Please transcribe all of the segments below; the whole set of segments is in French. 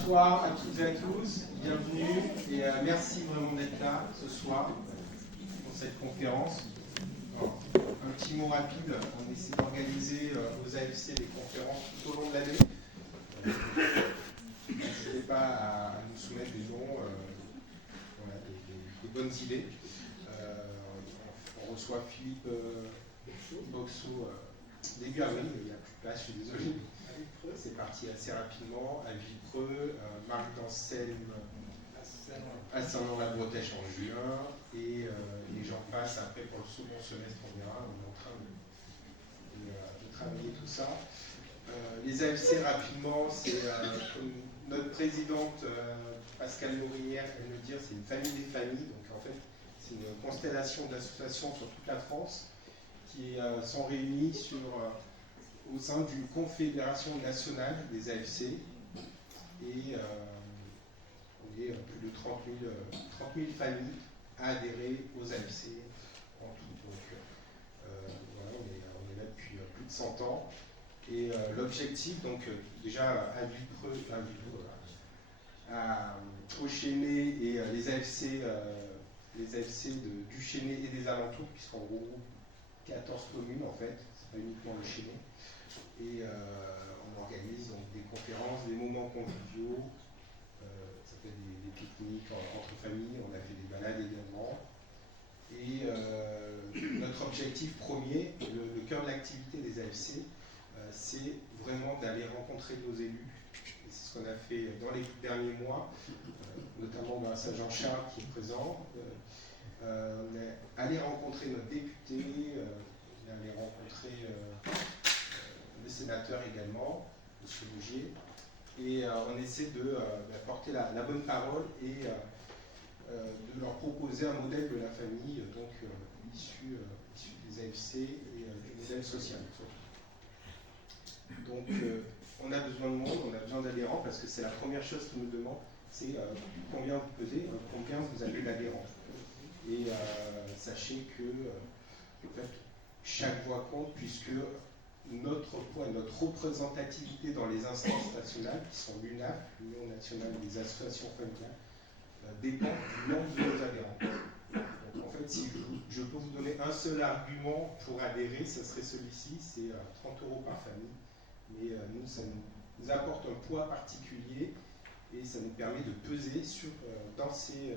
Bonsoir à toutes et à tous, bienvenue et merci vraiment d'être là ce soir pour cette conférence. Alors, un petit mot rapide, on essaie d'organiser aux AFC des conférences tout au long de l'année. N'hésitez pas à nous soumettre des noms, voilà, des bonnes idées. On reçoit Philippe Boxo début avril, mais il n'y a plus de place, je suis désolé. C'est parti assez rapidement, à Villepreux, Marc d'Ancel à Saint-Laurent-la-Bretèche en juin, et les gens passent après pour le second semestre, on verra, on est en train de travailler tout ça. Les AFC rapidement, c'est comme notre présidente Pascale Morinière vient de le dire, c'est une famille des familles, donc en fait c'est une constellation d'associations sur toute la France qui sont réunies au sein d'une confédération nationale des AFC, et on est plus de 30 000 familles à adhérer aux AFC en tout. Donc voilà, on est là depuis plus de 100 ans. Et l'objectif, donc déjà à Villepreux, au Chesnay et les AFC du Chesnay et des alentours, puisqu'en gros 14 communes en fait, c'est pas uniquement le Chesnay. Et on organise donc des conférences, des moments conviviaux, ça fait des pique-niques entre familles, on a fait des balades également. Et notre objectif premier, le cœur de l'activité des AFC, c'est vraiment d'aller rencontrer nos élus. Et c'est ce qu'on a fait dans les derniers mois, notamment grâce à Jean-Charles qui est présent. On est allé rencontrer notre député, on est allé rencontrer les sénateurs également, M. Bougier, et on essaie de porter la bonne parole et de leur proposer un modèle de la famille, donc issu des AFC et du modèle social. Donc on a besoin de monde, on a besoin d'adhérents, parce que c'est la première chose qu'ils nous demandent, c'est combien vous pesez, combien vous avez d'adhérents. Et sachez que en fait, chaque voix compte, puisque notre poids, notre représentativité dans les instances nationales, qui sont l'UNAF, l'Union nationale des associations familiales, dépend du nombre de nos adhérents. Donc en fait, si je peux vous donner un seul argument pour adhérer, ce serait celui-ci, c'est 30 € par famille. Mais nous, ça nous apporte un poids particulier et ça nous permet de peser dans ces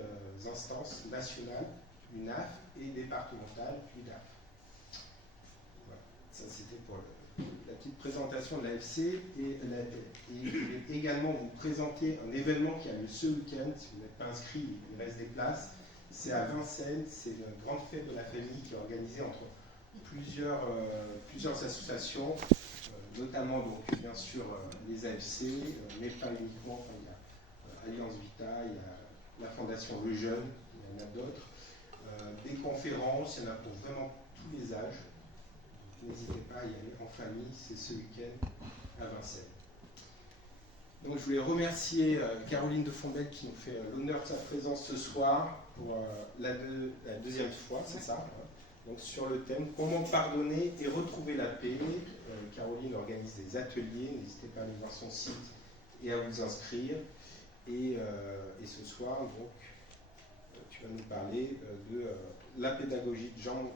instances nationales, UNAF, et départementales, UDAF. Voilà, ça c'était pour la petite présentation de l'AFC, et je vais également vous présenter un événement qui a lieu ce week-end. Si vous n'êtes pas inscrit, il reste des places. C'est à Vincennes, c'est une grande fête de la famille qui est organisée entre plusieurs associations, notamment donc bien sûr les AFC, mais pas uniquement. Enfin, il y a Alliance Vita, il y a la Fondation Le Jeune, il y en a d'autres. Des conférences, il y en a pour vraiment tous les âges. N'hésitez pas à y aller en famille, c'est ce week-end à Vincennes. Donc je voulais remercier Caroline de Fombelle qui nous fait l'honneur de sa présence ce soir pour la deuxième fois, c'est ça, donc sur le thème « Comment pardonner et retrouver la paix ». Caroline organise des ateliers, n'hésitez pas à aller voir son site et à vous inscrire. Et ce soir, donc, tu vas nous parler de la pédagogie de Jean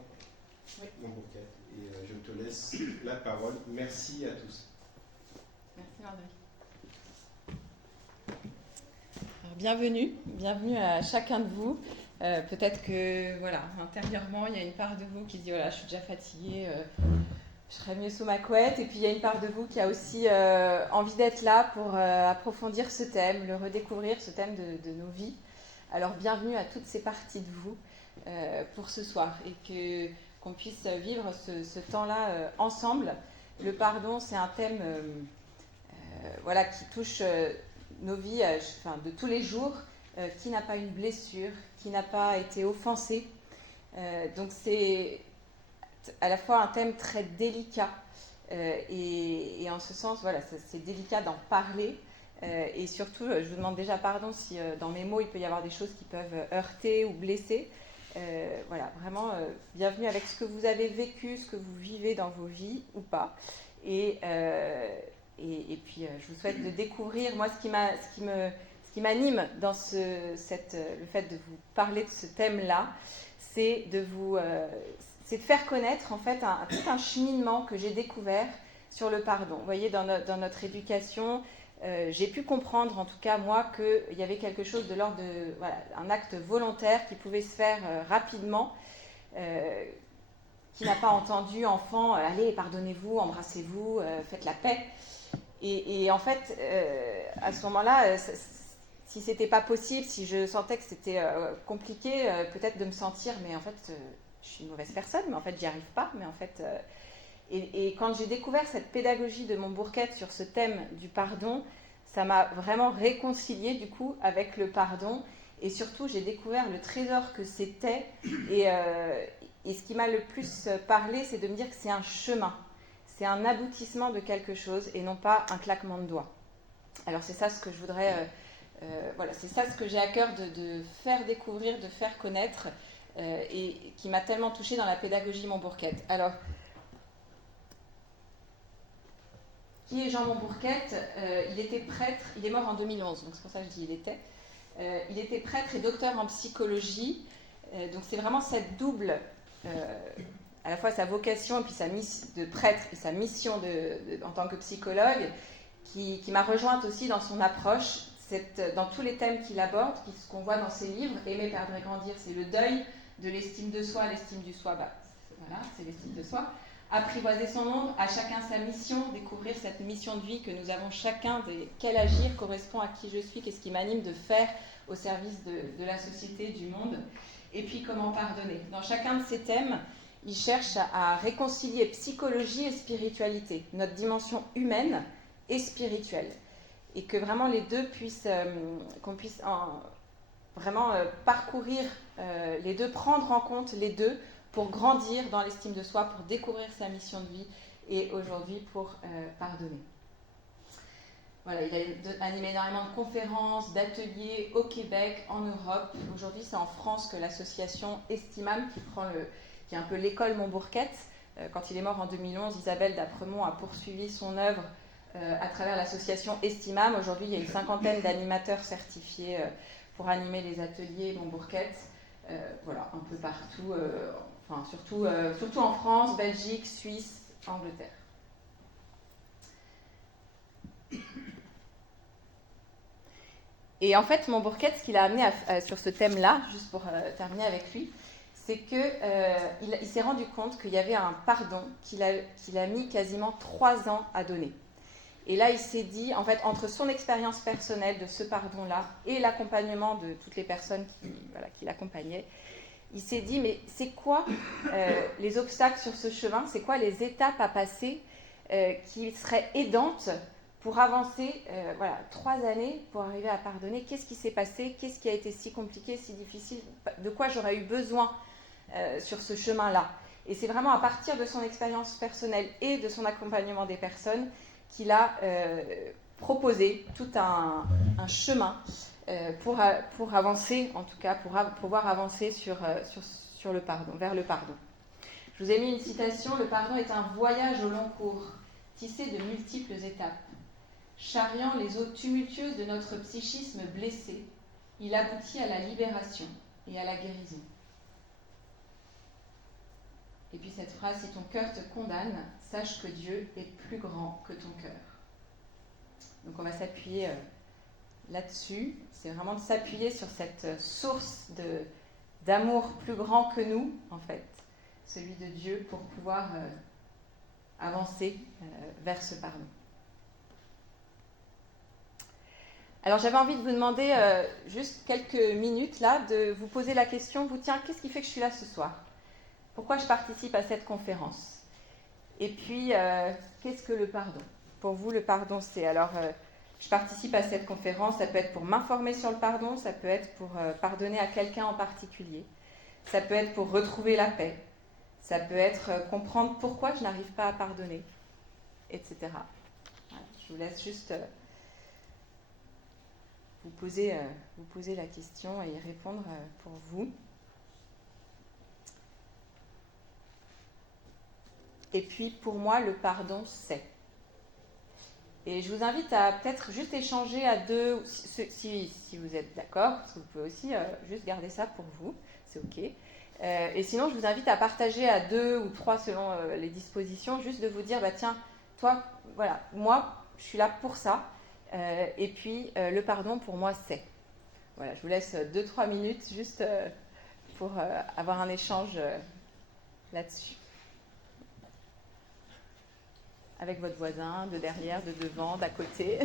Montbourquet. Et je te laisse la parole. Merci à tous. Merci Marguerite. Bienvenue à chacun de vous. Peut-être que, voilà, intérieurement, il y a une part de vous qui se dit, voilà, je suis déjà fatiguée, je serais mieux sous ma couette. Et puis, il y a une part de vous qui a aussi envie d'être là pour approfondir ce thème, le redécouvrir, ce thème de nos vies. Alors, bienvenue à toutes ces parties de vous pour ce soir, et qu'on puisse vivre ce temps-là ensemble. Le pardon, c'est un thème voilà, qui touche nos vies de tous les jours. Qui n'a pas une blessure, qui n'a pas été offensé. Donc c'est à la fois un thème très délicat, et en ce sens, voilà, c'est délicat d'en parler. Et surtout, je vous demande déjà pardon si dans mes mots, il peut y avoir des choses qui peuvent heurter ou blesser. Voilà, vraiment, bienvenue avec ce que vous avez vécu, ce que vous vivez dans vos vies ou pas. Et et puis, je vous souhaite de découvrir, moi, ce qui m'anime dans le fait de vous parler de ce thème-là, c'est de faire connaître, en fait, tout un cheminement que j'ai découvert sur le pardon. Vous voyez, dans notre éducation, j'ai pu comprendre, en tout cas moi, qu'il y avait quelque chose de l'ordre de un acte volontaire qui pouvait se faire rapidement, qui n'a pas entendu enfant, allez, pardonnez-vous, embrassez-vous, faites la paix. Et en fait, à ce moment-là, si c'était pas possible, si je sentais que c'était compliqué, peut-être de me sentir, mais en fait, je suis une mauvaise personne, mais en fait, j'y arrive pas, mais en fait... Et quand j'ai découvert cette pédagogie de Montbourquette sur ce thème du pardon, ça m'a vraiment réconciliée du coup avec le pardon. Et surtout, j'ai découvert le trésor que c'était. Et ce qui m'a le plus parlé, c'est de me dire que c'est un chemin. C'est un aboutissement de quelque chose et non pas un claquement de doigts. Alors c'est ça ce que je voudrais... c'est ça ce que j'ai à cœur de faire découvrir, de faire connaître et qui m'a tellement touchée dans la pédagogie Montbourquette. Alors... Qui est Jean Montbourquette? Il était prêtre, il est mort en 2011, donc c'est pour ça que je dis il était. Il était prêtre et docteur en psychologie, donc c'est vraiment cette double, à la fois sa vocation et puis sa mission de prêtre et sa mission en tant que psychologue, qui m'a rejointe aussi dans son approche, dans tous les thèmes qu'il aborde, ce qu'on voit dans ses livres. Aimer, perdre et grandir, c'est le deuil de l'estime de soi, l'estime du soi, voilà, c'est l'estime de soi. Apprivoiser son monde, à chacun sa mission, découvrir cette mission de vie que nous avons chacun, quel agir correspond à qui je suis, qu'est-ce qui m'anime de faire au service de la société, du monde, et puis comment pardonner. Dans chacun de ces thèmes, il cherche à réconcilier psychologie et spiritualité, notre dimension humaine et spirituelle, et que vraiment les deux qu'on puisse vraiment parcourir les deux, prendre en compte les deux, pour grandir dans l'estime de soi, pour découvrir sa mission de vie et aujourd'hui pour pardonner. Voilà, il a animé énormément de conférences, d'ateliers au Québec, en Europe. Aujourd'hui, c'est en France que l'association Estimam, qui est un peu l'école Montbourquette, quand il est mort en 2011, Isabelle d'Apremont a poursuivi son œuvre à travers l'association Estimam. Aujourd'hui, il y a une 50aine d'animateurs certifiés pour animer les ateliers Montbourquette. Voilà, un peu partout, surtout en France, Belgique, Suisse, Angleterre. Et en fait, Montbourquette, ce qu'il a amené sur ce thème-là, juste pour terminer avec lui, c'est qu'il s'est rendu compte qu'il y avait un pardon qu'il a mis quasiment 3 ans à donner. Et là, il s'est dit, en fait, entre son expérience personnelle de ce pardon-là et l'accompagnement de toutes les personnes qui l'accompagnaient, il s'est dit, mais c'est quoi les obstacles sur ce chemin? C'est quoi les étapes à passer qui seraient aidantes pour avancer 3 années pour arriver à pardonner? Qu'est-ce qui s'est passé? Qu'est-ce qui a été si compliqué, si difficile? De quoi j'aurais eu besoin sur ce chemin-là? Et c'est vraiment à partir de son expérience personnelle et de son accompagnement des personnes qu'il a proposé tout un chemin pour avancer, en tout cas, pour pouvoir avancer sur le pardon, vers le pardon. Je vous ai mis une citation: le pardon est un voyage au long cours, tissé de multiples étapes. Charriant les eaux tumultueuses de notre psychisme blessé, il aboutit à la libération et à la guérison. Et puis cette phrase: si ton cœur te condamne, sache que Dieu est plus grand que ton cœur. Donc on va s'appuyer là-dessus. C'est vraiment de s'appuyer sur cette source d'amour plus grand que nous, en fait, celui de Dieu, pour pouvoir avancer vers ce pardon. Alors j'avais envie de vous demander juste quelques minutes là, de vous poser la question, tiens, qu'est-ce qui fait que je suis là ce soir? Pourquoi je participe à cette conférence? Et puis, qu'est-ce que le pardon? Pour vous, le pardon, c'est alors... je participe à cette conférence, ça peut être pour m'informer sur le pardon, ça peut être pour pardonner à quelqu'un en particulier, ça peut être pour retrouver la paix, ça peut être comprendre pourquoi je n'arrive pas à pardonner, etc. Voilà, je vous laisse juste vous poser la question et y répondre pour vous. Et puis, pour moi, le pardon, c'est... Et je vous invite à peut-être juste échanger à deux, si vous êtes d'accord, parce que vous pouvez aussi juste garder ça pour vous, c'est ok. Et sinon, je vous invite à partager à 2 ou 3 selon les dispositions, juste de vous dire, bah tiens, toi, voilà, moi, je suis là pour ça, et puis le pardon pour moi, c'est. Voilà, je vous laisse 2-3 minutes juste pour avoir un échange là-dessus. Avec votre voisin, de derrière, de devant, d'à côté.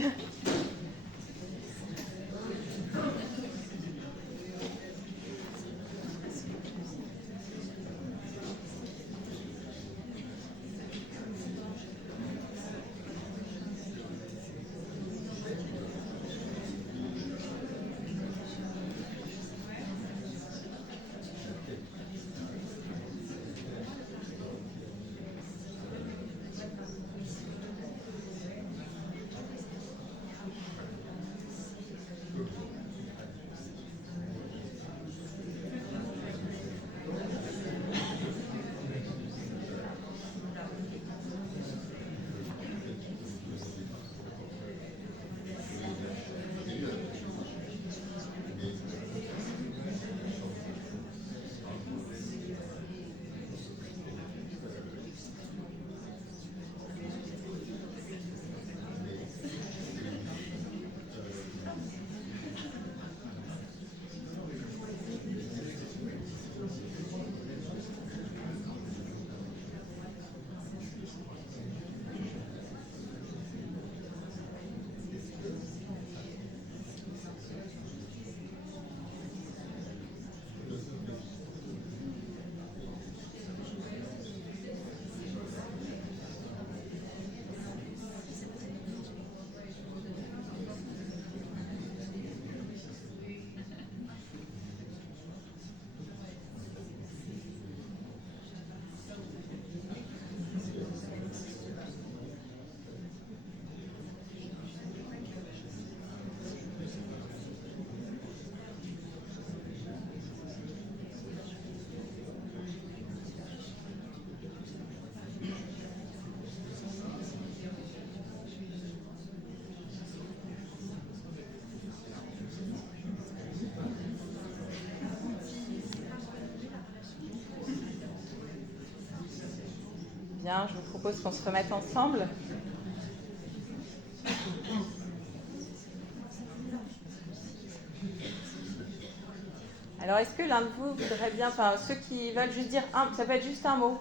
Bien, je vous propose qu'on se remette ensemble. Alors, est-ce que l'un de vous voudrait bien, enfin, ceux qui veulent juste dire ça peut être juste un mot,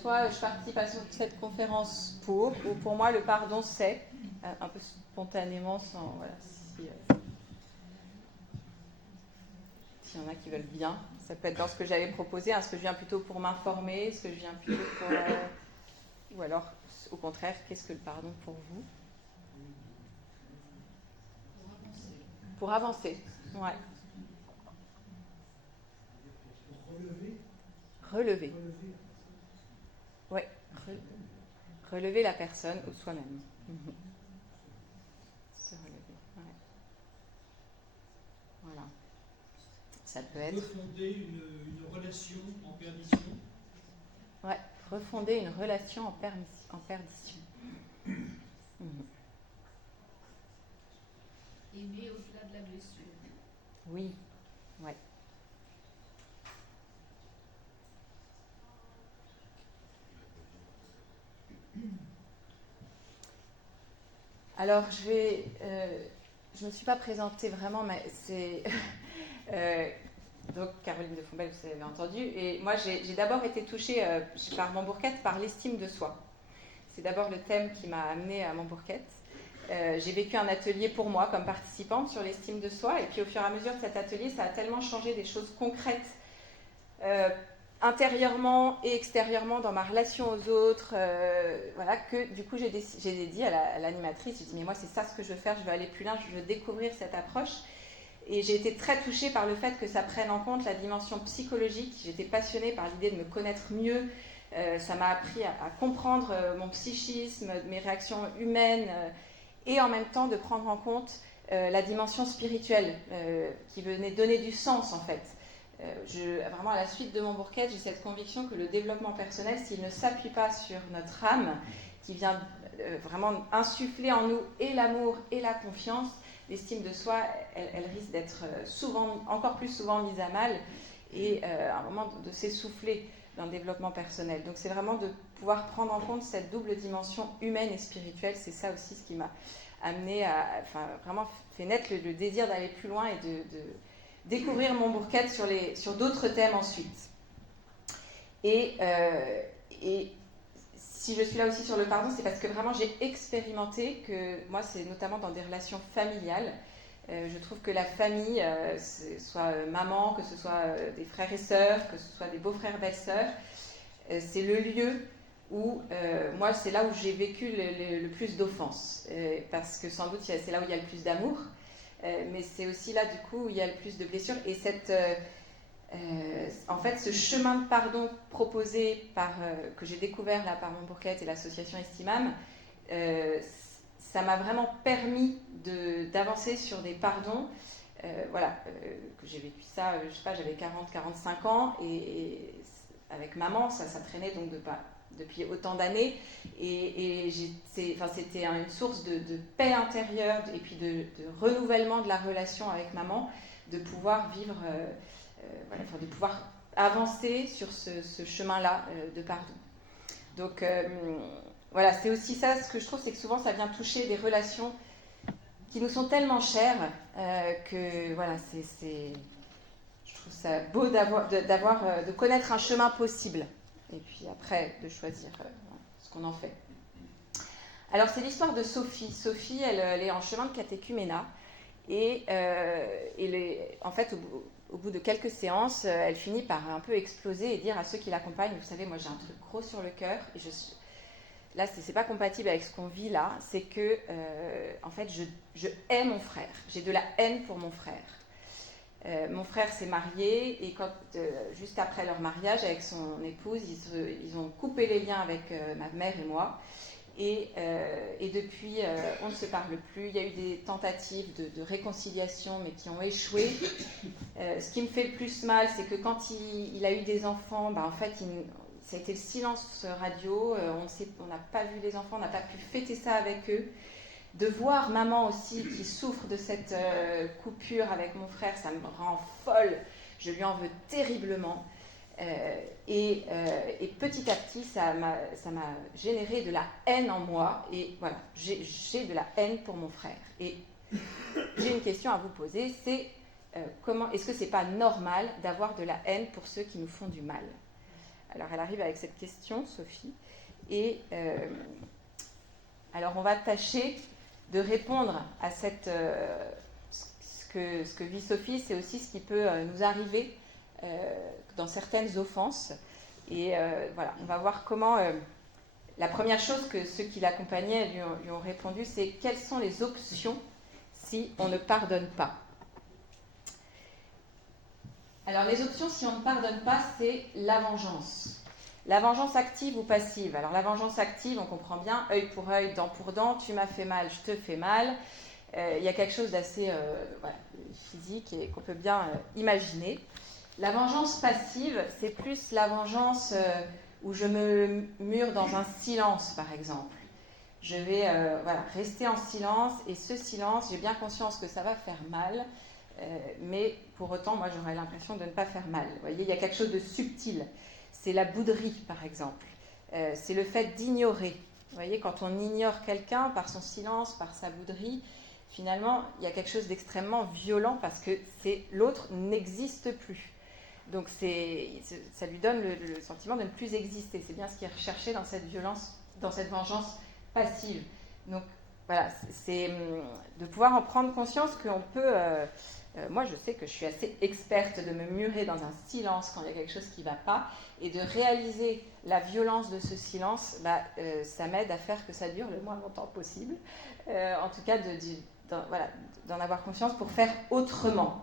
soit je participe à cette conférence pour, ou pour moi le pardon c'est, un peu spontanément, sans, voilà, s'il y en a qui veulent bien. Ça peut être dans ce que j'avais proposé, ce que je viens plutôt pour m'informer, ce que je viens plutôt pour... ou alors, au contraire, qu'est-ce que le pardon pour vous ? Pour avancer, ouais. Relever. Oui, relever la personne ou soi-même. Se relever, ouais. Voilà. Ça peut être... Refonder une relation en perdition. Ouais, refonder une relation en perdition. Aimer au-delà de la blessure. Oui, ouais. Alors, je me suis pas présentée vraiment, mais c'est... donc, Caroline de Fombelle, vous avez entendu. Et moi, j'ai d'abord été touchée par Montbourquette par l'estime de soi. C'est d'abord le thème qui m'a amenée à Montbourquette. J'ai vécu un atelier pour moi comme participante sur l'estime de soi. Et puis, au fur et à mesure de cet atelier, ça a tellement changé des choses concrètes intérieurement et extérieurement dans ma relation aux autres, voilà, que du coup j'ai dit à l'animatrice, j'ai dit mais moi c'est ça ce que je veux faire, je veux aller plus loin, je veux découvrir cette approche. Et j'ai été très touchée par le fait que ça prenne en compte la dimension psychologique. J'étais passionnée par l'idée de me connaître mieux. Ça m'a appris à comprendre mon psychisme, mes réactions humaines, et en même temps de prendre en compte la dimension spirituelle qui venait donner du sens en fait. Vraiment à la suite de Montbourquette, j'ai cette conviction que le développement personnel, s'il ne s'appuie pas sur notre âme, qui vient vraiment insuffler en nous et l'amour et la confiance, l'estime de soi, elle risque d'être encore plus souvent mise à mal et à un moment de s'essouffler dans le développement personnel. Donc c'est vraiment de pouvoir prendre en compte cette double dimension humaine et spirituelle. C'est ça aussi ce qui m'a amené vraiment fait naître le désir d'aller plus loin et de découvrir mon bourquette sur d'autres thèmes ensuite. Et si je suis là aussi sur le pardon, c'est parce que vraiment j'ai expérimenté que moi, c'est notamment dans des relations familiales. Je trouve que la famille, que ce soit maman, que ce soit des frères et sœurs, que ce soit des beaux-frères, belles-sœurs, c'est le lieu où, moi, c'est là où j'ai vécu le plus d'offenses. Parce que sans doute, c'est là où il y a le plus d'amour, mais c'est aussi là, du coup, où il y a le plus de blessures. Et en fait, ce chemin de pardon proposé que j'ai découvert là par mon bourquette et l'association Estimam, ça m'a vraiment permis d'avancer sur des pardons. Que j'ai vécu ça, je sais pas, j'avais 40-45 ans et avec maman, ça traînait donc depuis autant d'années et c'était une source de paix intérieure et puis de renouvellement de la relation avec maman, de pouvoir vivre, de pouvoir avancer sur ce chemin-là de pardon. Donc voilà, c'est aussi ça, ce que je trouve, c'est que souvent ça vient toucher des relations qui nous sont tellement chères que voilà, je trouve ça beau de connaître un chemin possible et puis après de choisir ce qu'on en fait. Alors c'est l'histoire de Sophie. Sophie, elle est en chemin de catéchuménat et en fait au bout de quelques séances, elle finit par un peu exploser et dire à ceux qui l'accompagnent, vous savez, moi j'ai un truc gros sur le cœur et là, c'est pas compatible avec ce qu'on vit là, c'est que, en fait, je hais mon frère. J'ai de la haine pour mon frère. Mon frère s'est marié et juste après leur mariage avec son épouse, ils ont coupé les liens avec ma mère et moi. Et depuis, on ne se parle plus. Il y a eu des tentatives de réconciliation, mais qui ont échoué. Ce qui me fait le plus mal, c'est que quand il a eu des enfants, en fait, ça a été le silence radio, on n'a pas vu les enfants, on n'a pas pu fêter ça avec eux. De voir maman aussi qui souffre de cette coupure avec mon frère, ça me rend folle, je lui en veux terriblement. Et petit à petit, ça m'a généré de la haine en moi, et voilà, j'ai de la haine pour mon frère. Et j'ai une question à vous poser, c'est est-ce que c'est pas normal d'avoir de la haine pour ceux qui nous font du mal ? Alors, elle arrive avec cette question, Sophie. Et alors, on va tâcher de répondre à ce que vit Sophie. C'est aussi ce qui peut nous arriver dans certaines offenses. Et voilà, on va voir comment... la première chose que ceux qui l'accompagnaient lui ont répondu, c'est quelles sont les options si on ne pardonne pas. Alors, les options, si on ne pardonne pas, c'est la vengeance. La vengeance active ou passive. Alors, la vengeance active, on comprend bien, œil pour œil, dent pour dent, tu m'as fait mal, je te fais mal. Il y a quelque chose d'assez physique et qu'on peut bien imaginer. La vengeance passive, c'est plus la vengeance où je me mure dans un silence, par exemple. Je vais rester en silence, et ce silence, j'ai bien conscience que ça va faire mal, mais pour autant, moi, j'aurais l'impression de ne pas faire mal. Vous voyez, il y a quelque chose de subtil. C'est la bouderie, par exemple. C'est le fait d'ignorer. Vous voyez, quand on ignore quelqu'un par son silence, par sa bouderie, finalement, il y a quelque chose d'extrêmement violent parce que l'autre n'existe plus. Donc, ça lui donne le sentiment de ne plus exister. C'est bien ce qui est recherché dans cette violence, dans cette vengeance passive. Donc, voilà, c'est de pouvoir en prendre conscience qu'on peut... moi, je sais que je suis assez experte de me murer dans un silence quand il y a quelque chose qui ne va pas, et de réaliser la violence de ce silence, ça m'aide à faire que ça dure le moins longtemps possible. En tout cas, d'en avoir conscience pour faire autrement.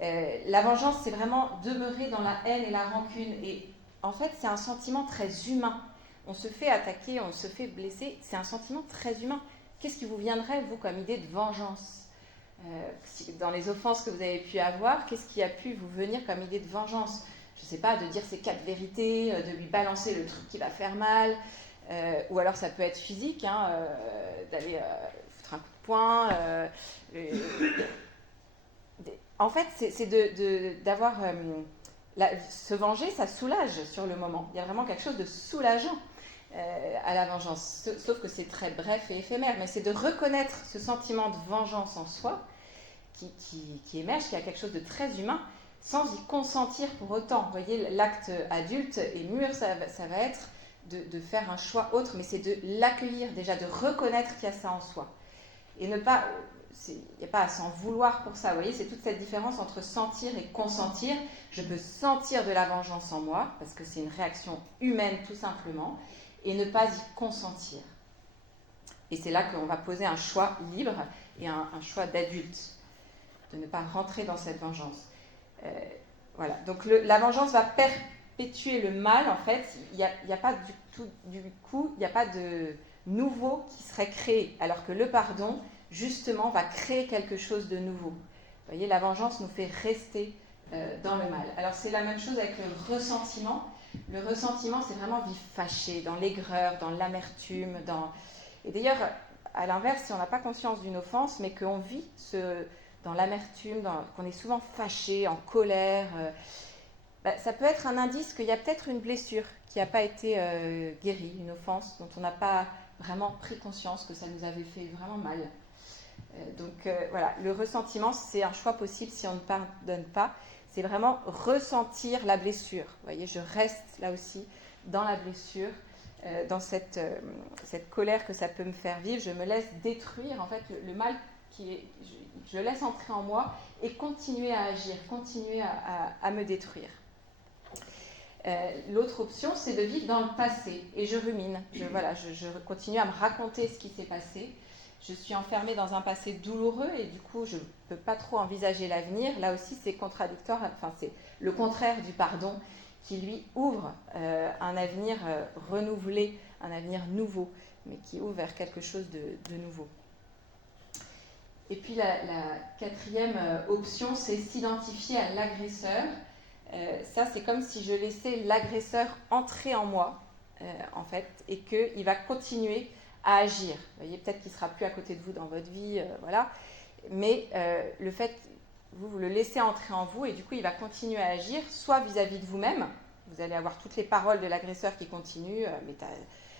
La vengeance, c'est vraiment demeurer dans la haine et la rancune. Et en fait, c'est un sentiment très humain. On se fait attaquer, on se fait blesser. C'est un sentiment très humain. Qu'est-ce qui vous viendrait, vous, comme idée de vengeance ? Dans les offenses que vous avez pu avoir, qu'est-ce qui a pu vous venir comme idée de vengeance ? Je ne sais pas, de dire ces 4 vérités, de lui balancer le truc qui va faire mal, ou alors ça peut être physique, d'aller foutre un coup de poing. En fait, c'est d'avoir... se venger, ça soulage sur le moment. Il y a vraiment quelque chose de soulageant à la vengeance. Sauf que c'est très bref et éphémère. Mais c'est de reconnaître ce sentiment de vengeance en soi qui émerge, qui a quelque chose de très humain, sans y consentir pour autant. Vous voyez, l'acte adulte et mûr, ça va être de faire un choix autre, mais c'est de l'accueillir déjà, de reconnaître qu'il y a ça en soi. Et ne pas... Il n'y a pas à s'en vouloir pour ça. Vous voyez, c'est toute cette différence entre sentir et consentir. Je peux sentir de la vengeance en moi, parce que c'est une réaction humaine tout simplement, et ne pas y consentir. Et c'est là qu'on va poser un choix libre et un choix d'adulte, de ne pas rentrer dans cette vengeance. Voilà. Donc la vengeance va perpétuer le mal, en fait. Il n'y a pas du coup, il n'y a pas de nouveau qui serait créé, alors que le pardon, justement, va créer quelque chose de nouveau. Vous voyez, la vengeance nous fait rester dans le mal. Alors, c'est la même chose avec le ressentiment. Le ressentiment, c'est vraiment vivre fâché, dans l'aigreur, dans l'amertume. Et d'ailleurs, à l'inverse, si on n'a pas conscience d'une offense, mais qu'on vit dans l'amertume, qu'on est souvent fâché, en colère, ça peut être un indice qu'il y a peut-être une blessure qui n'a pas été guérie, une offense dont on n'a pas vraiment pris conscience que ça nous avait fait vraiment mal. Donc voilà, le ressentiment, c'est un choix possible si on ne pardonne pas. C'est vraiment ressentir la blessure. Vous voyez, je reste là aussi dans la blessure, dans cette colère que ça peut me faire vivre. Je me laisse détruire, en fait, le mal je le laisse entrer en moi et continuer à agir, continuer à me détruire. L'autre option, c'est de vivre dans le passé. Et je rumine. Je continue à me raconter ce qui s'est passé. Je suis enfermée dans un passé douloureux et du coup, je ne peux pas trop envisager l'avenir. Là aussi, c'est contradictoire. Enfin, c'est le contraire du pardon qui, lui, ouvre un avenir renouvelé, un avenir nouveau, mais qui ouvre vers quelque chose de nouveau. Et puis, la quatrième option, c'est s'identifier à l'agresseur. Ça, c'est comme si je laissais l'agresseur entrer en moi, en fait, et qu'il va continuer à agir. Vous voyez, peut-être qu'il ne sera plus à côté de vous dans votre vie, voilà. Mais le fait, vous le laissez entrer en vous et du coup, il va continuer à agir, soit vis-à-vis de vous-même. Vous allez avoir toutes les paroles de l'agresseur qui continuent,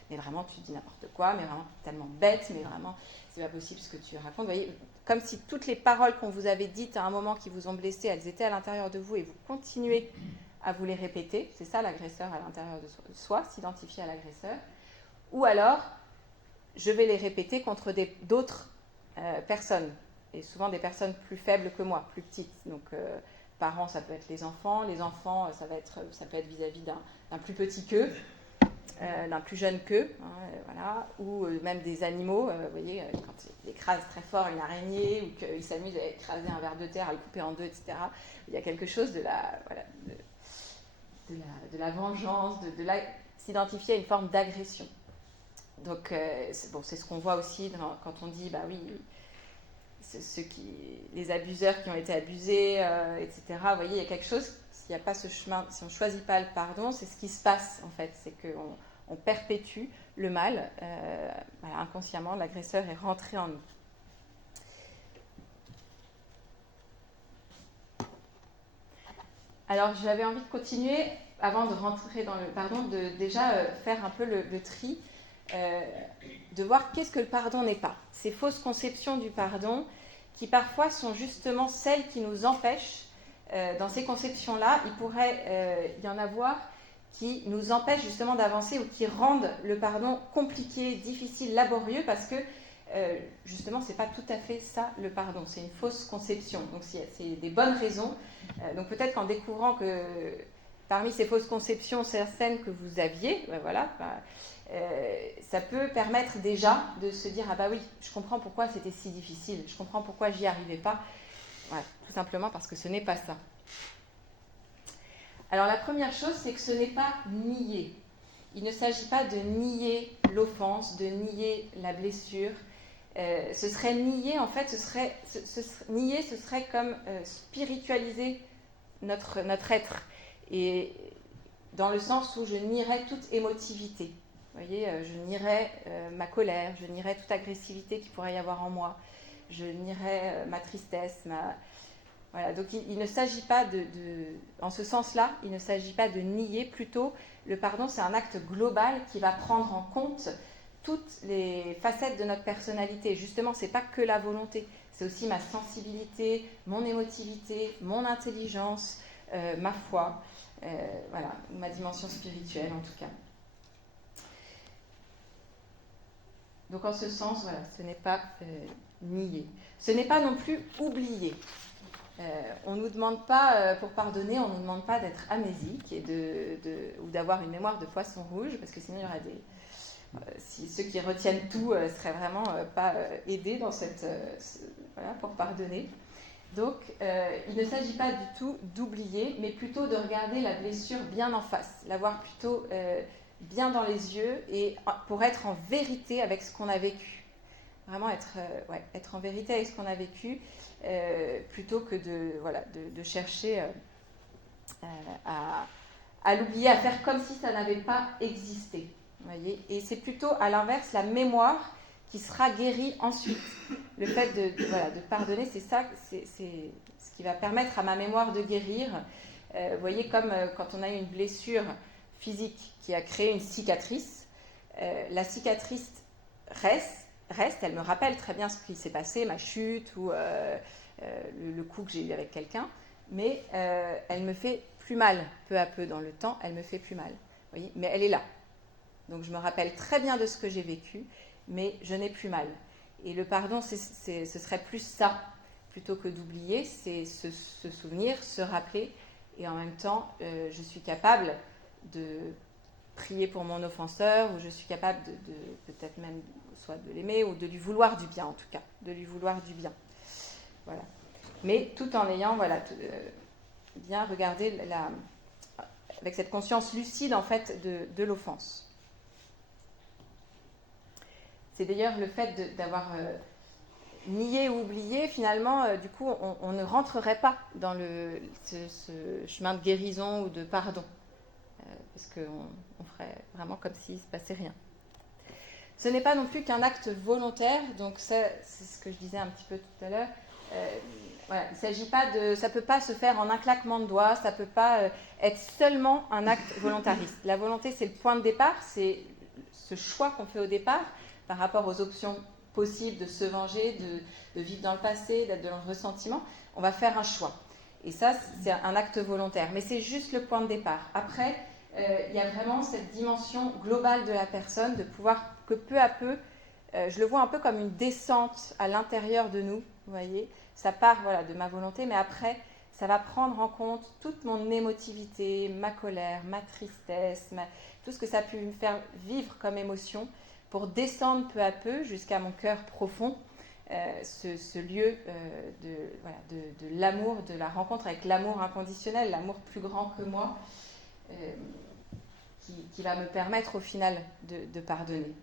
mais vraiment, tu dis n'importe quoi, mais vraiment, tellement bête, mais vraiment, c'est pas possible ce que tu racontes. Vous voyez, comme si toutes les paroles qu'on vous avait dites à un moment qui vous ont blessé, elles étaient à l'intérieur de vous et vous continuez à vous les répéter. C'est ça, l'agresseur à l'intérieur de soi, s'identifier à l'agresseur. Ou alors, je vais les répéter contre d'autres personnes, et souvent des personnes plus faibles que moi, plus petites. Donc, parents, ça peut être les enfants, ça peut être vis-à-vis d'un plus petit qu'eux, d'un plus jeune qu'eux, voilà, ou même des animaux. Vous voyez, quand ils écrasent très fort une araignée, ou qu'ils s'amusent à écraser un ver de terre, à le couper en deux, etc. Il y a quelque chose de la vengeance, s'identifier à une forme d'agression. Donc, c'est ce qu'on voit aussi quand on dit, bah oui, les abuseurs qui ont été abusés, etc. Vous voyez, il y a quelque chose, s'il n'y a pas ce chemin, si on ne choisit pas le pardon, c'est ce qui se passe, en fait. C'est qu'on perpétue le mal. Voilà, inconsciemment, l'agresseur est rentré en nous. Alors, j'avais envie de continuer, avant de rentrer dans le pardon, de déjà faire un peu le tri, de voir qu'est-ce que le pardon n'est pas. Ces fausses conceptions du pardon, qui parfois sont justement celles qui nous empêchent, dans ces conceptions-là, il pourrait y en avoir qui nous empêchent justement d'avancer ou qui rendent le pardon compliqué, difficile, laborieux, parce que justement, c'est pas tout à fait ça le pardon, c'est une fausse conception. Donc, c'est des bonnes raisons. Donc, peut-être qu'en découvrant que parmi ces fausses conceptions, certaines que vous aviez, ça peut permettre déjà de se dire « Ah bah oui, je comprends pourquoi c'était si difficile, je comprends pourquoi j'y arrivais pas. » Voilà, tout simplement parce que ce n'est pas ça. Alors la première chose, c'est que ce n'est pas nier. Il ne s'agit pas de nier l'offense, de nier la blessure. Ce serait nier, en fait, nier, ce serait comme spiritualiser notre être. Et dans le sens où je nierais toute émotivité. Vous voyez, je nierai ma colère, je nierai toute agressivité qu'il pourrait y avoir en moi, je nierai ma tristesse, Voilà, donc il ne s'agit pas en ce sens-là, il ne s'agit pas de nier, plutôt le pardon c'est un acte global qui va prendre en compte toutes les facettes de notre personnalité. Justement, c'est pas que la volonté, c'est aussi ma sensibilité, mon émotivité, mon intelligence, ma foi, voilà, ma dimension spirituelle en tout cas. Donc en ce sens, voilà, ce n'est pas nier. Ce n'est pas non plus oublier. On ne nous demande pas, pour pardonner, on ne nous demande pas d'être amnésique ou d'avoir une mémoire de poisson rouge, parce que sinon il y aura si ceux qui retiennent tout seraient vraiment pas aidés dans voilà, pour pardonner. Donc il ne s'agit pas du tout d'oublier, mais plutôt de regarder la blessure bien en face, la voir plutôt bien dans les yeux, et pour être en vérité avec ce qu'on a vécu. Vraiment être en vérité avec ce qu'on a vécu, plutôt que de chercher à l'oublier, à faire comme si ça n'avait pas existé. Vous voyez, et c'est plutôt à l'inverse la mémoire qui sera guérie ensuite. Le fait de pardonner, c'est ça, c'est ce qui va permettre à ma mémoire de guérir. Vous voyez, comme quand on a une blessure physique qui a créé une cicatrice, la cicatrice reste, elle me rappelle très bien ce qui s'est passé, ma chute ou le coup que j'ai eu avec quelqu'un, mais elle me fait plus mal, peu à peu dans le temps, elle me fait plus mal. Vous voyez, mais elle est là. Donc je me rappelle très bien de ce que j'ai vécu, mais je n'ai plus mal. Et le pardon, ce serait plus ça, plutôt que d'oublier, c'est se souvenir, se rappeler, et en même temps, je suis capable de prier pour mon offenseur, ou je suis capable de peut-être même soit de l'aimer, ou de lui vouloir du bien en tout cas, de lui vouloir du bien. Voilà. Mais tout en ayant, bien regarder avec cette conscience lucide en fait de l'offense. C'est d'ailleurs le fait d'avoir nié ou oublié, finalement, du coup, on ne rentrerait pas dans ce chemin de guérison ou de pardon, parce qu'on ferait vraiment comme s'il ne se passait rien. Ce n'est pas non plus qu'un acte volontaire, donc c'est ce que je disais un petit peu tout à l'heure. Voilà, il s'agit pas ça peut pas se faire en un claquement de doigts, ça peut pas être seulement un acte volontariste. La volonté, c'est le point de départ, c'est ce choix qu'on fait au départ par rapport aux options possibles de se venger, de vivre dans le passé, d'être dans le ressentiment. On va faire un choix. Et ça, c'est un acte volontaire. Mais c'est juste le point de départ. Après, il y a vraiment cette dimension globale de la personne, de pouvoir que peu à peu, je le vois un peu comme une descente à l'intérieur de nous, vous voyez. Ça part de ma volonté, mais après, ça va prendre en compte toute mon émotivité, ma colère, ma tristesse, tout ce que ça a pu me faire vivre comme émotion, pour descendre peu à peu jusqu'à mon cœur profond, ce lieu de l'amour, de la rencontre avec l'amour inconditionnel, l'amour plus grand que moi, qui va me permettre au final de pardonner.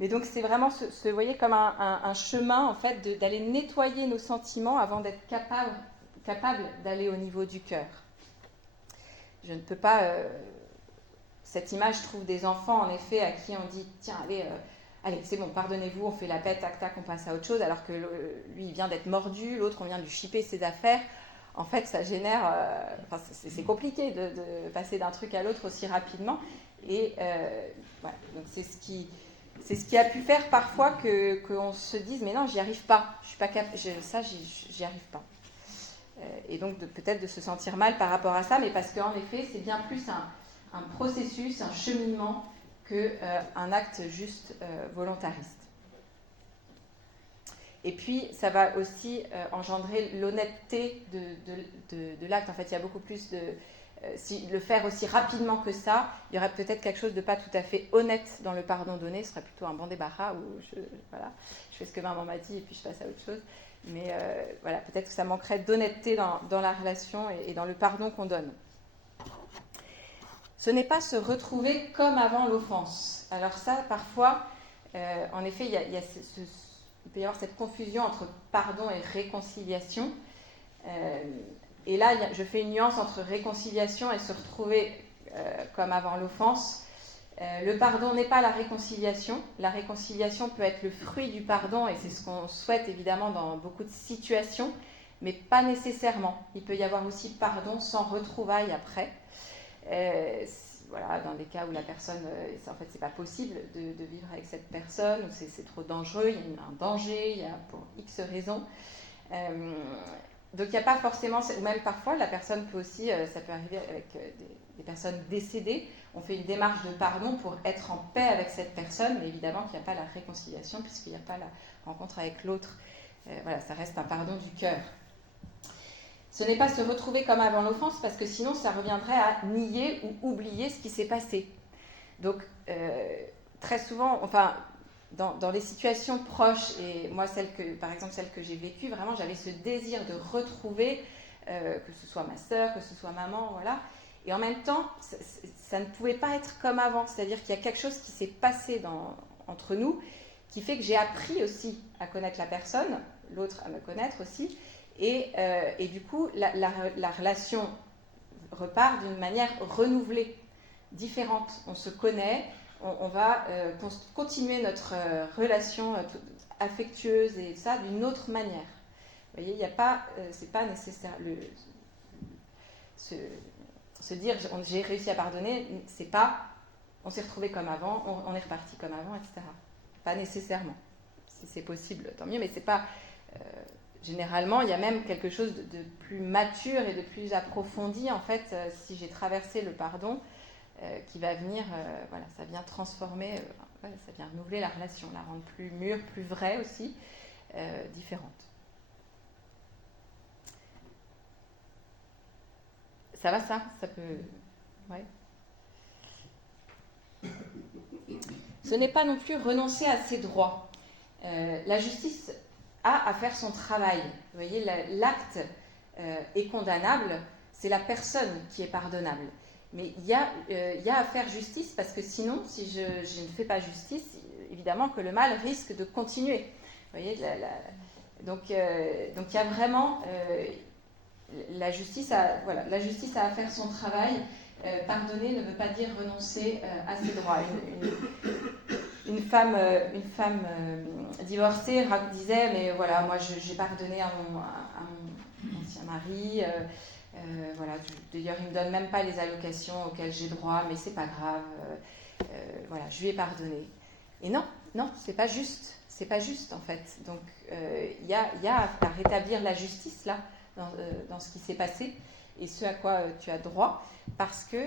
Mais donc c'est vraiment, vous voyez, comme un chemin en fait d'aller nettoyer nos sentiments avant d'être capable d'aller au niveau du cœur. Je ne peux pas... cette image, je trouve, des enfants, en effet, à qui on dit « Tiens, allez, c'est bon, pardonnez-vous, on fait la paix, tac, tac, on passe à autre chose », alors que lui, il vient d'être mordu, l'autre, on vient de lui chipper ses affaires. En fait, ça génère... c'est compliqué de passer d'un truc à l'autre aussi rapidement. Et voilà, donc c'est ce qui a pu faire parfois qu'on se dise « Mais non, j'y arrive pas, je suis pas capable, j'y arrive pas ». Et donc, peut-être de se sentir mal par rapport à ça, mais parce qu'en effet, c'est bien plus un processus, un cheminement, qu'un acte juste volontariste. Et puis, ça va aussi engendrer l'honnêteté de l'acte. En fait, il y a beaucoup plus si le faire aussi rapidement que ça, il y aurait peut-être quelque chose de pas tout à fait honnête dans le pardon donné. Ce serait plutôt un bon débarras où je fais ce que maman m'a dit et puis je passe à autre chose. Mais peut-être que ça manquerait d'honnêteté dans la relation et dans le pardon qu'on donne. Ce n'est pas se retrouver comme avant l'offense. Alors ça, parfois, en effet, il peut y avoir cette confusion entre pardon et réconciliation. Et là, je fais une nuance entre réconciliation et se retrouver comme avant l'offense. Le pardon n'est pas la réconciliation. La réconciliation peut être le fruit du pardon, et c'est ce qu'on souhaite évidemment dans beaucoup de situations, mais pas nécessairement. Il peut y avoir aussi pardon sans retrouvailles après. Voilà, dans des cas où la personne, en fait, c'est pas possible de vivre avec cette personne, ou c'est trop dangereux, il y a un danger, il y a pour X raisons. Donc il n'y a pas forcément, ou même parfois la personne peut aussi, ça peut arriver avec des personnes décédées, on fait une démarche de pardon pour être en paix avec cette personne, mais évidemment qu'il n'y a pas la réconciliation puisqu'il n'y a pas la rencontre avec l'autre. Voilà, ça reste un pardon du cœur. Ce n'est pas se retrouver comme avant l'offense, parce que sinon ça reviendrait à nier ou oublier ce qui s'est passé. Donc très souvent, enfin, dans les situations proches, et moi par exemple celle que j'ai vécue, vraiment j'avais ce désir de retrouver, que ce soit ma sœur, que ce soit maman, voilà. Et en même temps, ça ne pouvait pas être comme avant, c'est-à-dire qu'il y a quelque chose qui s'est passé entre nous, qui fait que j'ai appris aussi à connaître la personne, l'autre à me connaître aussi, et du coup la relation repart d'une manière renouvelée, différente. On se connaît, on va continuer notre relation affectueuse et ça d'une autre manière. Vous voyez, il n'y a pas, c'est pas nécessaire. Se dire j'ai réussi à pardonner, c'est pas on s'est retrouvé comme avant, on est reparti comme avant, etc. Pas nécessairement. Si c'est possible, tant mieux, mais c'est pas. Généralement, il y a même quelque chose de plus mature et de plus approfondi, en fait, si j'ai traversé le pardon, qui va venir, voilà, ça vient transformer, ça vient renouveler la relation, la rendre plus mûre, plus vraie aussi, différente. Ça va, ça peut... Ouais. Ce n'est pas non plus renoncer à ses droits. La justice a à faire son travail. Vous voyez, l'acte est condamnable, c'est la personne qui est pardonnable. Mais il y a à faire justice, parce que sinon, si je ne fais pas justice, évidemment que le mal risque de continuer. Vous voyez, donc il y a vraiment... la justice a à faire son travail. Pardonner ne veut pas dire renoncer à ses droits. Une femme divorcée disait, mais voilà, moi j'ai pardonné à mon ancien mari, voilà, d'ailleurs il ne me donne même pas les allocations auxquelles j'ai droit, mais c'est pas grave, voilà, je lui ai pardonné. Et non, c'est pas juste en fait. Donc il y a à rétablir la justice là, dans ce qui s'est passé et ce à quoi tu as droit, parce que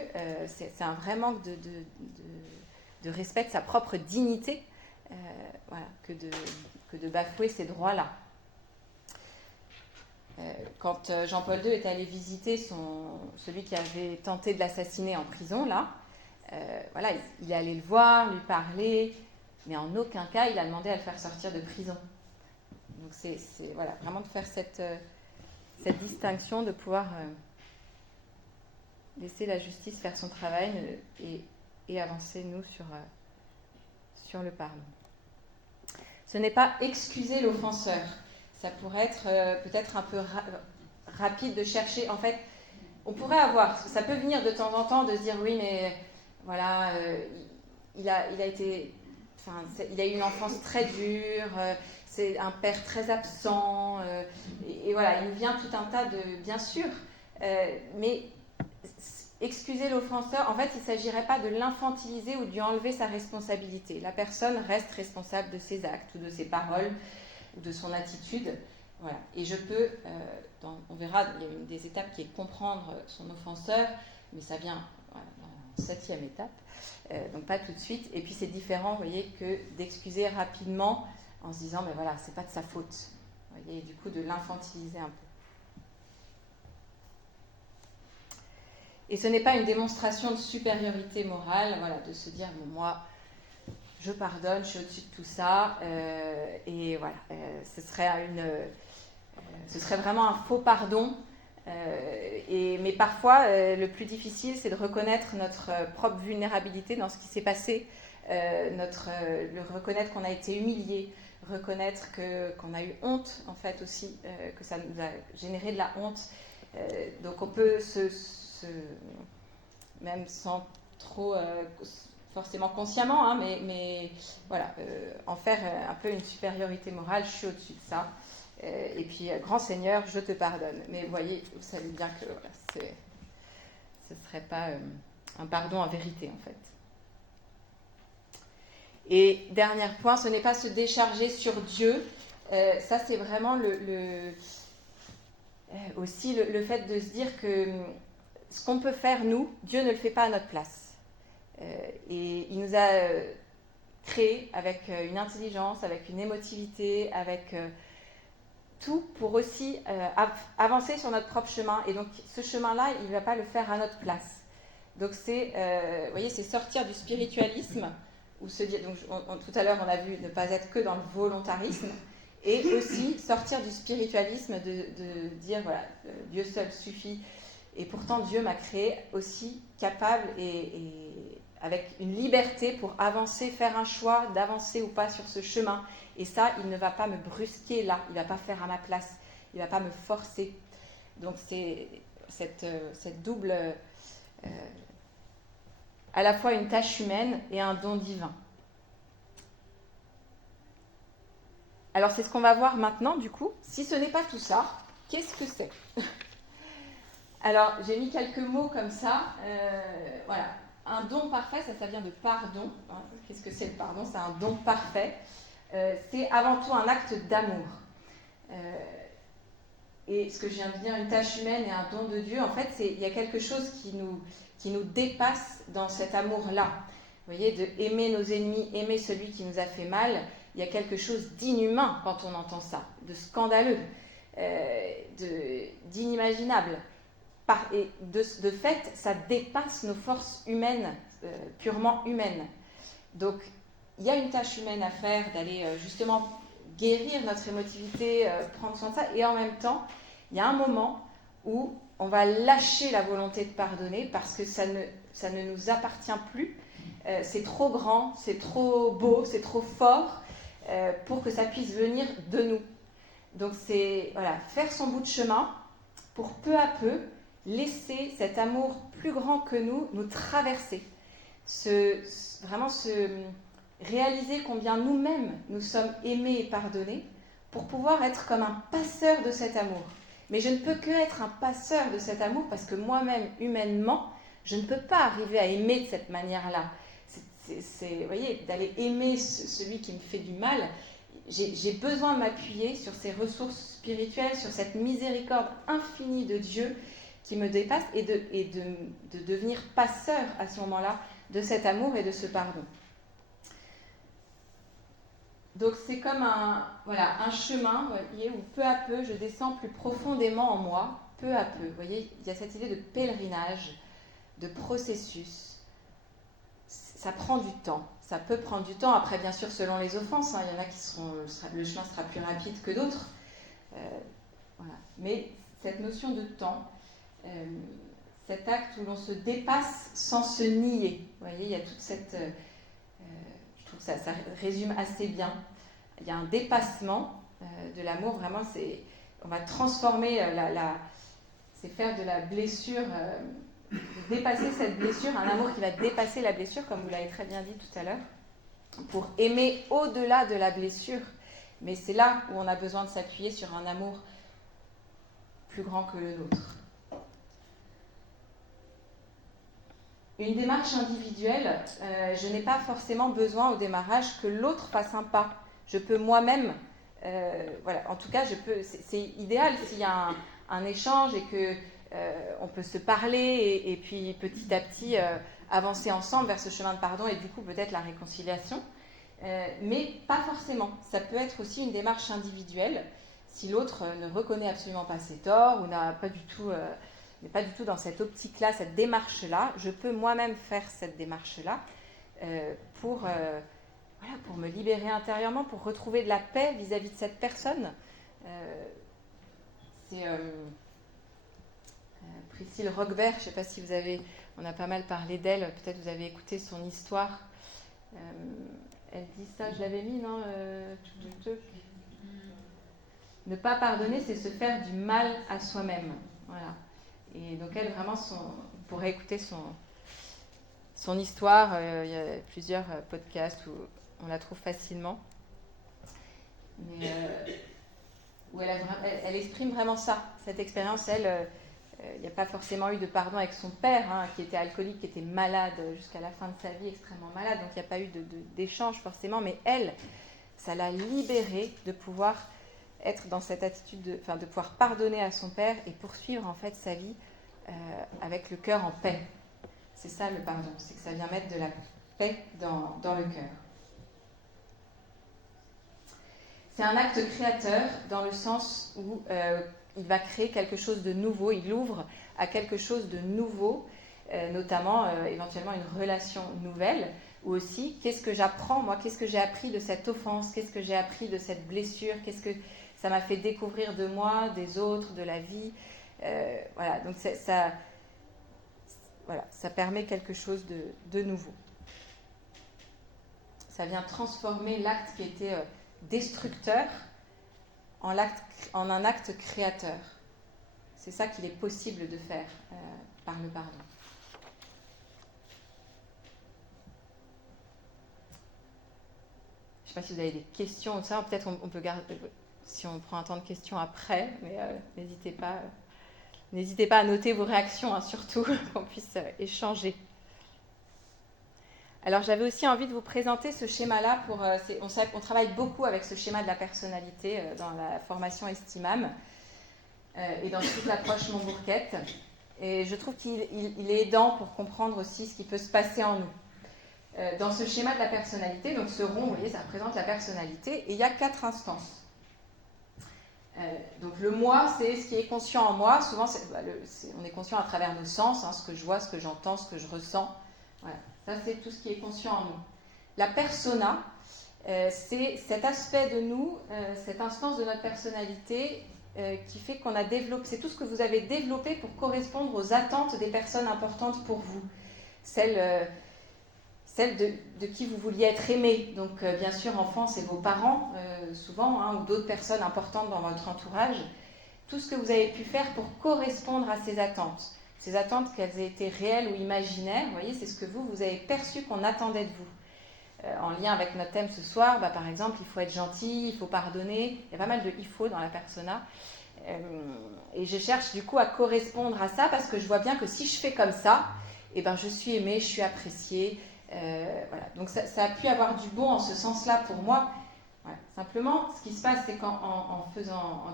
c'est un vrai manque de respect de sa propre dignité, voilà, que de bafouer ces droits-là. Quand Jean-Paul II est allé visiter celui qui avait tenté de l'assassiner en prison, là, voilà, il est allé le voir, lui parler, mais en aucun cas il a demandé à le faire sortir de prison. Donc c'est voilà, vraiment de faire cette distinction, de pouvoir laisser la justice faire son travail et avancer, nous, sur le pardon. Ce n'est pas excuser l'offenseur. Ça pourrait être peut-être un peu rapide de chercher. En fait, on pourrait avoir, ça peut venir de temps en temps de se dire oui, mais voilà, il a eu une enfance très dure, c'est un père très absent, et voilà, il nous vient tout un tas de, bien sûr, mais excuser l'offenseur, en fait, il ne s'agirait pas de l'infantiliser ou de lui enlever sa responsabilité. La personne reste responsable de ses actes ou de ses paroles ou de son attitude. Voilà. Et je peux, on verra, il y a une des étapes qui est comprendre son offenseur, mais ça vient voilà, dans la 7e étape, donc pas tout de suite. Et puis c'est différent, vous voyez, que d'excuser rapidement en se disant, mais voilà, c'est pas de sa faute. Vous voyez, et du coup de l'infantiliser un peu. Et ce n'est pas une démonstration de supériorité morale, voilà, de se dire, bon, moi, je pardonne, je suis au-dessus de tout ça, et voilà, ce serait vraiment un faux pardon. Mais parfois, le plus difficile, c'est de reconnaître notre propre vulnérabilité dans ce qui s'est passé, reconnaître qu'on a été humilié, reconnaître qu'on a eu honte, en fait, aussi, que ça nous a généré de la honte. Donc on peut même sans trop forcément consciemment, hein, mais voilà, en faire un peu une supériorité morale, je suis au-dessus de ça. Et puis, grand Seigneur, je te pardonne. Mais vous voyez, vous savez bien que voilà, ce ne serait pas un pardon en vérité, en fait. Et dernier point, ce n'est pas se décharger sur Dieu. Ça, c'est vraiment aussi le fait de se dire que ce qu'on peut faire, nous, Dieu ne le fait pas à notre place. Et il nous a créés avec une intelligence, avec une émotivité, avec tout pour aussi avancer sur notre propre chemin. Et donc, ce chemin-là, il ne va pas le faire à notre place. Donc, c'est, vous voyez, c'est sortir du spiritualisme, ou se dire, donc, tout à l'heure, on a vu ne pas être que dans le volontarisme, et aussi sortir du spiritualisme, de dire, voilà, Dieu seul suffit. Et pourtant, Dieu m'a créé aussi capable et avec une liberté pour avancer, faire un choix d'avancer ou pas sur ce chemin. Et ça, il ne va pas me brusquer là, il ne va pas faire à ma place, il ne va pas me forcer. Donc c'est cette double, à la fois une tâche humaine et un don divin. Alors c'est ce qu'on va voir maintenant du coup. Si ce n'est pas tout ça, qu'est-ce que c'est ? Alors j'ai mis quelques mots comme ça. Voilà. Un don parfait, ça vient de pardon. Hein. Qu'est-ce que c'est le pardon ? C'est un don parfait. C'est avant tout un acte d'amour. Et ce que je viens de dire, une tâche humaine et un don de Dieu, en fait, il y a quelque chose qui nous dépasse dans cet amour-là. Vous voyez, de aimer nos ennemis, aimer celui qui nous a fait mal, il y a quelque chose d'inhumain quand on entend ça, de scandaleux, d'inimaginable. Et de fait, ça dépasse nos forces humaines, purement humaines. Donc, il y a une tâche humaine à faire, d'aller justement guérir notre émotivité, prendre soin de ça, et en même temps, il y a un moment où on va lâcher la volonté de pardonner parce que ça ne nous appartient plus. C'est trop grand, c'est trop beau, c'est trop fort pour que ça puisse venir de nous. Donc, c'est voilà, faire son bout de chemin pour peu à peu laisser cet amour plus grand que nous traverser. Vraiment réaliser combien nous-mêmes nous sommes aimés et pardonnés pour pouvoir être comme un passeur de cet amour. Mais je ne peux que être un passeur de cet amour parce que moi-même, humainement, je ne peux pas arriver à aimer de cette manière-là. Vous voyez, d'aller aimer celui qui me fait du mal, j'ai besoin de m'appuyer sur ces ressources spirituelles, sur cette miséricorde infinie de Dieu qui me dépasse et de devenir passeur à ce moment-là de cet amour et de ce pardon. Donc c'est comme un chemin, vous voyez, où peu à peu je descends plus profondément en moi, peu à peu. Vous voyez, il y a cette idée de pèlerinage, de processus. Ça prend du temps, ça peut prendre du temps. Après, bien sûr, selon les offenses, hein, il y en a le chemin sera plus rapide que d'autres. Voilà. Mais cette notion de temps, cet acte où l'on se dépasse sans se nier. Vous voyez, il y a toute cette... je trouve que ça résume assez bien. Il y a un dépassement de l'amour, vraiment, on va transformer c'est faire de la blessure, dépasser cette blessure, un amour qui va dépasser la blessure, comme vous l'avez très bien dit tout à l'heure, pour aimer au-delà de la blessure. Mais c'est là où on a besoin de s'appuyer sur un amour plus grand que le nôtre. Une démarche individuelle, je n'ai pas forcément besoin au démarrage que l'autre fasse un pas. Je peux moi-même, voilà, en tout cas, c'est idéal s'il y a un échange et que on peut se parler et puis petit à petit avancer ensemble vers ce chemin de pardon et du coup peut-être la réconciliation. Mais pas forcément. Ça peut être aussi une démarche individuelle si l'autre ne reconnaît absolument pas ses torts ou n'est pas du tout dans cette optique-là, cette démarche-là. Je peux moi-même faire cette démarche-là pour me libérer intérieurement, pour retrouver de la paix vis-à-vis de cette personne. C'est Priscille Roquebert, je ne sais pas si on a pas mal parlé d'elle, peut-être vous avez écouté son histoire. Elle dit ça, je l'avais mis, non Ne pas pardonner, c'est se faire du mal à soi-même. Voilà. Et donc elle, vraiment, vous pourrez écouter son histoire, il y a plusieurs podcasts où on la trouve facilement. Mais où elle exprime vraiment ça, cette expérience. Elle, il n'y a pas forcément eu de pardon avec son père, qui était alcoolique, qui était malade jusqu'à la fin de sa vie, extrêmement malade, donc il n'y a pas eu d'échange forcément, mais elle, ça l'a libérée de pouvoir être dans cette attitude, de pouvoir pardonner à son père et poursuivre en fait sa vie avec le cœur en paix. C'est ça le pardon, c'est que ça vient mettre de la paix dans le cœur. C'est un acte créateur dans le sens où il va créer quelque chose de nouveau, il ouvre à quelque chose de nouveau, notamment éventuellement une relation nouvelle, ou aussi qu'est-ce que j'apprends, moi, qu'est-ce que j'ai appris de cette offense, qu'est-ce que j'ai appris de cette blessure, qu'est-ce que ça m'a fait découvrir de moi, des autres, de la vie. Voilà, donc ça permet quelque chose de nouveau. Ça vient transformer l'acte qui était destructeur en un acte créateur. C'est ça qu'il est possible de faire par le pardon. Je ne sais pas si vous avez des questions ou ça, peut-être on peut garder, si on prend un temps de questions après, mais n'hésitez pas à noter vos réactions, surtout qu'on puisse échanger. Alors j'avais aussi envie de vous présenter ce schéma-là. On travaille beaucoup avec ce schéma de la personnalité dans la formation Estimam et dans toute l'approche Montbourquette. Et je trouve qu'il est aidant pour comprendre aussi ce qui peut se passer en nous. Dans ce schéma de la personnalité, donc ce rond, vous voyez, ça représente la personnalité, et il y a 4 instances. Donc le moi, c'est ce qui est conscient en moi. Souvent, on est conscient à travers nos sens, ce que je vois, ce que j'entends, ce que je ressens. Voilà. Ça, c'est tout ce qui est conscient en nous. La persona, c'est cet aspect de nous, cette instance de notre personnalité qui fait qu'on a développé, c'est tout ce que vous avez développé pour correspondre aux attentes des personnes importantes pour vous. Celles de qui vous vouliez être aimé. Donc, bien sûr, enfant, c'est vos parents, souvent, ou d'autres personnes importantes dans votre entourage. Tout ce que vous avez pu faire pour correspondre à ces attentes. Ces attentes, qu'elles aient été réelles ou imaginaires, vous voyez, c'est ce que vous avez perçu qu'on attendait de vous. En lien avec notre thème ce soir, par exemple, il faut être gentil, il faut pardonner. Il y a pas mal de « il faut » dans la persona. Et je cherche du coup à correspondre à ça parce que je vois bien que si je fais comme ça, je suis aimée, je suis appréciée. Voilà. Donc ça a pu avoir du bon en ce sens-là pour moi. Voilà. Simplement, ce qui se passe, c'est qu'en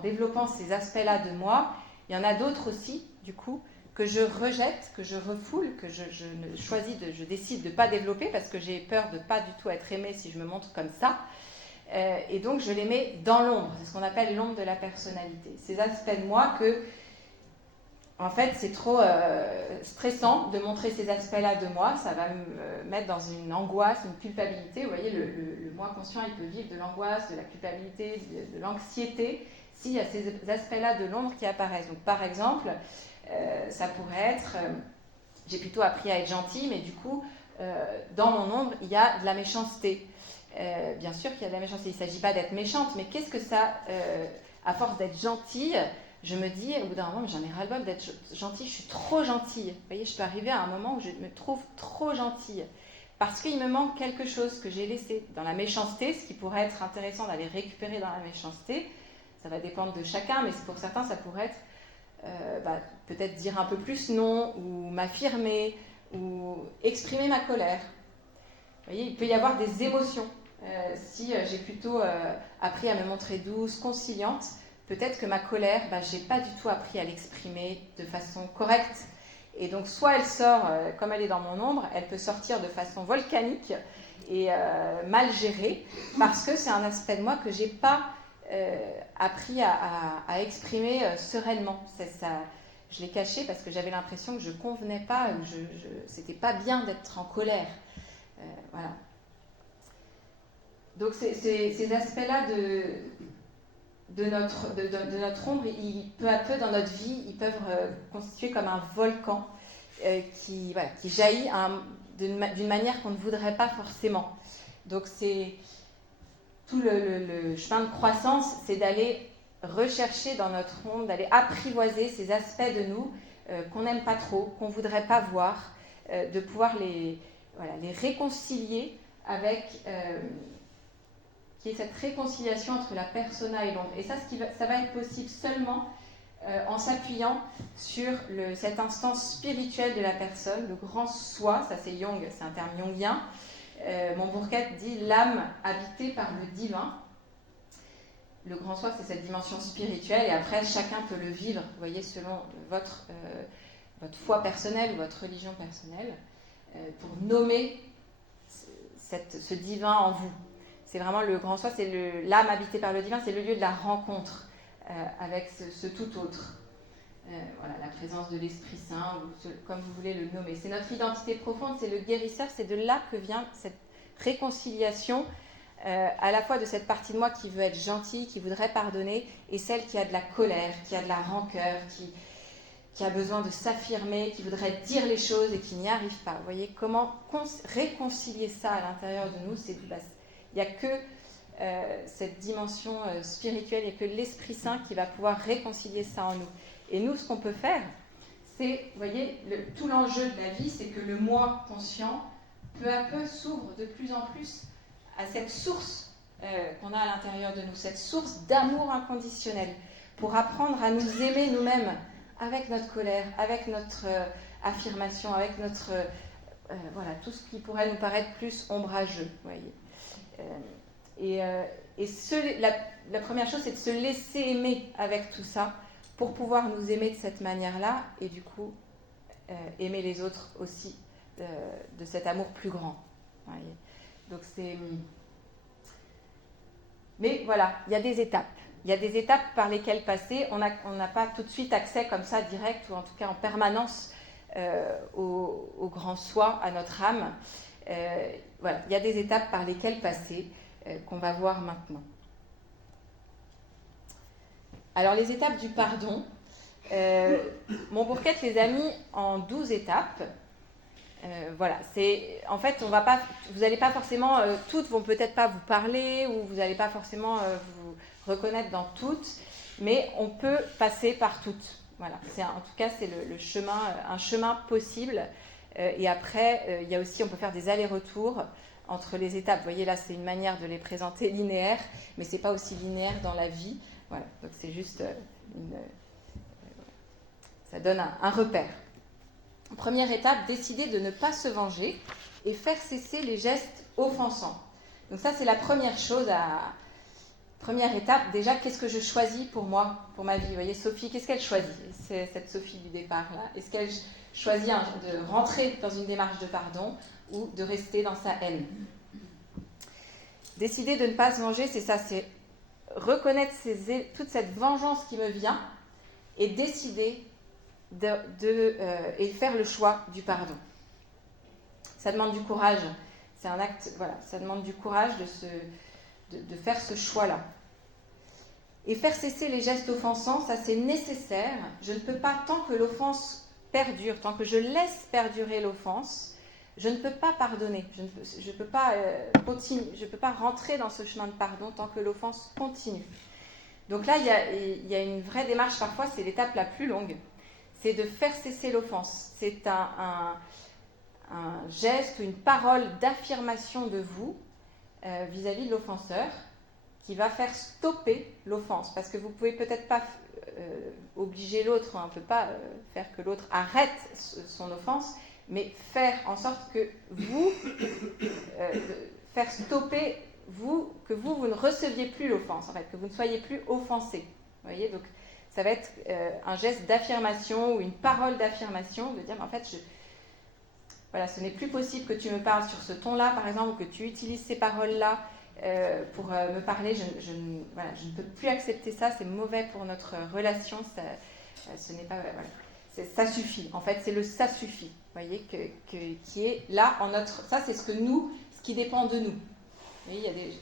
développant ces aspects-là de moi, il y en a d'autres aussi, du coup, que je rejette, que je refoule, que je décide de ne pas développer parce que j'ai peur de ne pas du tout être aimée si je me montre comme ça. Et donc, je les mets dans l'ombre. C'est ce qu'on appelle l'ombre de la personnalité. Ces aspects de moi que, en fait, c'est trop stressant de montrer ces aspects-là de moi. Ça va me mettre dans une angoisse, une culpabilité. Vous voyez, le moi conscient, il peut vivre de l'angoisse, de la culpabilité, de l'anxiété, s'il y a ces aspects-là de l'ombre qui apparaissent. Donc, par exemple, ça pourrait être, j'ai plutôt appris à être gentille, mais du coup, dans mon ombre, il y a de la méchanceté. Bien sûr qu'il y a de la méchanceté, il ne s'agit pas d'être méchante, mais qu'est-ce que ça, à force d'être gentille, je me dis, au bout d'un moment, j'en ai ras-le-bol d'être gentille, je suis trop gentille. Vous voyez, je peux arriver à un moment où je me trouve trop gentille, parce qu'il me manque quelque chose que j'ai laissé dans la méchanceté, ce qui pourrait être intéressant d'aller récupérer dans la méchanceté. Ça va dépendre de chacun, mais pour certains, ça pourrait être peut-être dire un peu plus non, ou m'affirmer, ou exprimer ma colère. Vous voyez, il peut y avoir des émotions. Si j'ai plutôt appris à me montrer douce, conciliante, peut-être que ma colère, je n'ai pas du tout appris à l'exprimer de façon correcte. Et donc, soit elle sort, comme elle est dans mon ombre, elle peut sortir de façon volcanique et mal gérée, parce que c'est un aspect de moi que je n'ai pas appris à exprimer sereinement. Je l'ai caché parce que j'avais l'impression que je ne convenais pas, c'était pas bien d'être en colère. Voilà. Donc ces aspects-là de notre ombre, peu à peu dans notre vie, ils peuvent constituer comme un volcan qui jaillit d'une manière qu'on ne voudrait pas forcément. Donc c'est tout le chemin de croissance, c'est d'aller rechercher dans notre ombre, d'aller apprivoiser ces aspects de nous qu'on n'aime pas trop, qu'on ne voudrait pas voir, de pouvoir voilà, les réconcilier avec, qui est cette réconciliation entre la persona et l'ombre. Et ça, ça va être possible seulement en s'appuyant sur cette instance spirituelle de la personne, le grand soi, ça c'est Jung, c'est un terme jungien. Montbourquette dit l'âme habitée par le divin. Le grand soi, c'est cette dimension spirituelle, et après, chacun peut le vivre, vous voyez, selon votre foi personnelle ou votre religion personnelle, pour nommer ce divin en vous. C'est vraiment le grand soi, c'est l'âme habitée par le divin, c'est le lieu de la rencontre avec ce tout autre. Voilà, la présence de l'Esprit Saint, ou comme vous voulez le nommer. C'est notre identité profonde, c'est le guérisseur, c'est de là que vient cette réconciliation, à la fois de cette partie de moi qui veut être gentille, qui voudrait pardonner, et celle qui a de la colère, qui a de la rancœur, qui a besoin de s'affirmer, qui voudrait dire les choses et qui n'y arrive pas. Vous voyez, comment réconcilier ça à l'intérieur de nous, il n'y a que cette dimension spirituelle, il n'y a que l'Esprit Saint qui va pouvoir réconcilier ça en nous. Et nous, ce qu'on peut faire, c'est, vous voyez, tout l'enjeu de la vie, c'est que le moi conscient, peu à peu, s'ouvre de plus en plus à cette source qu'on a à l'intérieur de nous, cette source d'amour inconditionnel, pour apprendre à nous aimer nous-mêmes, avec notre colère, avec notre affirmation, avec notre... voilà, tout ce qui pourrait nous paraître plus ombrageux, vous voyez. La première chose, c'est de se laisser aimer avec tout ça, pour pouvoir nous aimer de cette manière-là, et du coup, aimer les autres aussi de cet amour plus grand. Vous voyez. Donc c'est... Mais voilà, il y a des étapes. Il y a des étapes par lesquelles passer. On n'a pas tout de suite accès comme ça, direct, ou en tout cas en permanence, au grand soi, à notre âme. Voilà, il y a des étapes par lesquelles passer, qu'on va voir maintenant. Alors, les étapes du pardon, Montbourquette les a mis en 12 étapes. Voilà, en fait, vous n'allez pas forcément, toutes vont peut-être pas vous parler, ou vous n'allez pas forcément vous reconnaître dans toutes, mais on peut passer par toutes. Voilà, en tout cas, c'est le chemin, un chemin possible. Et après, il y a aussi, on peut faire des allers-retours entre les étapes. Vous voyez, là, c'est une manière de les présenter linéaire, mais c'est pas aussi linéaire dans la vie. Voilà, donc c'est juste ça donne un repère. Première étape, décider de ne pas se venger et faire cesser les gestes offensants. Donc ça, c'est la première chose. Première étape, déjà, qu'est-ce que je choisis pour moi, pour ma vie? Vous voyez, Sophie, qu'est-ce qu'elle choisit? C'est cette Sophie du départ, là. Est-ce qu'elle choisit de rentrer dans une démarche de pardon ou de rester dans sa haine? Décider de ne pas se venger, c'est ça, c'est reconnaître toute cette vengeance qui me vient et décider et faire le choix du pardon. Ça demande du courage. C'est un acte, voilà, ça demande du courage de faire ce choix-là. Et faire cesser les gestes offensants, ça c'est nécessaire. Je ne peux pas, tant que l'offense perdure, tant que je laisse perdurer l'offense, je ne peux pas pardonner. Je ne peux pas continuer, je ne peux pas rentrer dans ce chemin de pardon tant que l'offense continue. Donc là, il y a une vraie démarche, parfois c'est l'étape la plus longue. C'est de faire cesser l'offense. C'est un geste, une parole d'affirmation de vous vis-à-vis de l'offenseur qui va faire stopper l'offense. Parce que vous ne pouvez peut-être pas obliger l'autre, on ne peut pas faire que l'autre arrête son offense, mais faire en sorte que vous, faire stopper que vous ne receviez plus l'offense, en fait, que vous ne soyez plus offensé. Vous voyez, donc ça va être un geste d'affirmation ou une parole d'affirmation, de dire, en fait, voilà, ce n'est plus possible que tu me parles sur ce ton-là, par exemple, ou que tu utilises ces paroles-là pour me parler. Je ne peux plus accepter ça, c'est mauvais pour notre relation, ce n'est pas... voilà. Ça suffit, en fait, c'est le ça suffit, vous voyez, qui est là en notre... Ça, c'est ce qui dépend de nous. Vous voyez, il y a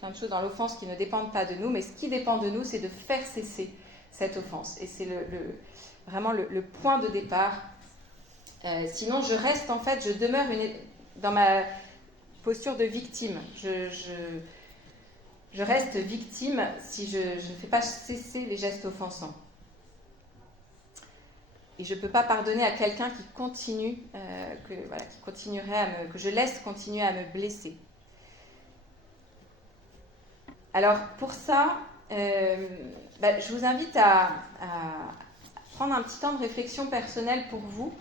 plein de choses dans l'offense qui ne dépendent pas de nous, mais ce qui dépend de nous, c'est de faire cesser cette offense. Et c'est vraiment le point de départ. Sinon, je reste, en fait, je demeure dans ma posture de victime. Je reste victime si je ne fais pas cesser les gestes offensants. et je ne peux pas pardonner à quelqu'un qui continue, que je laisse continuer à me blesser. Alors pour ça, je vous invite à prendre un petit temps de réflexion personnelle pour vous.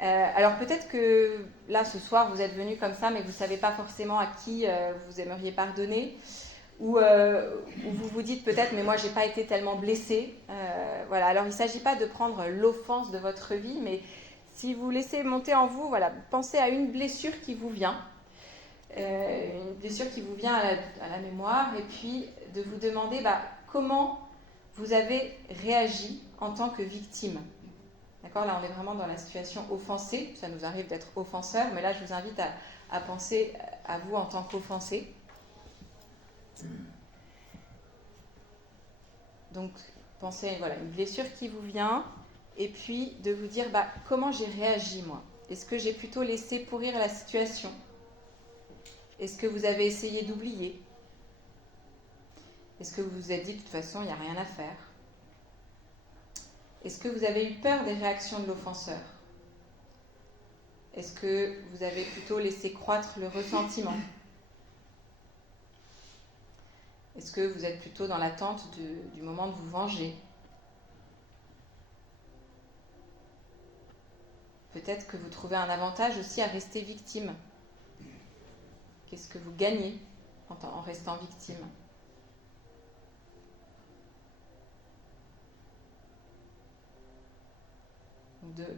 Alors peut-être que là ce soir vous êtes venu comme ça, mais vous ne savez pas forcément à qui vous aimeriez pardonner, ou vous vous dites peut-être mais moi j'ai pas été tellement blessée. Voilà. Alors il ne s'agit pas de prendre l'offense de votre vie, mais si vous laissez monter en vous, voilà, pensez à une blessure qui vous vient. Une blessure qui vous vient à la mémoire, et puis de vous demander comment vous avez réagi en tant que victime. D'accord ? Là, on est vraiment dans la situation offensée. Ça nous arrive d'être offenseur, mais là, je vous invite à penser à vous en tant qu'offensé. Donc, pensez à une blessure qui vous vient, et puis de vous dire comment j'ai réagi, moi. Est-ce que j'ai plutôt laissé pourrir la situation ? Est-ce que vous avez essayé d'oublier ? Est-ce que vous vous êtes dit, de toute façon, il n'y a rien à faire ? Est-ce que vous avez eu peur des réactions de l'offenseur ? Est-ce que vous avez plutôt laissé croître le ressentiment ? Est-ce que vous êtes plutôt dans l'attente du moment de vous venger ? Peut-être que vous trouvez un avantage aussi à rester victime. Qu'est-ce que vous gagnez en restant victime ?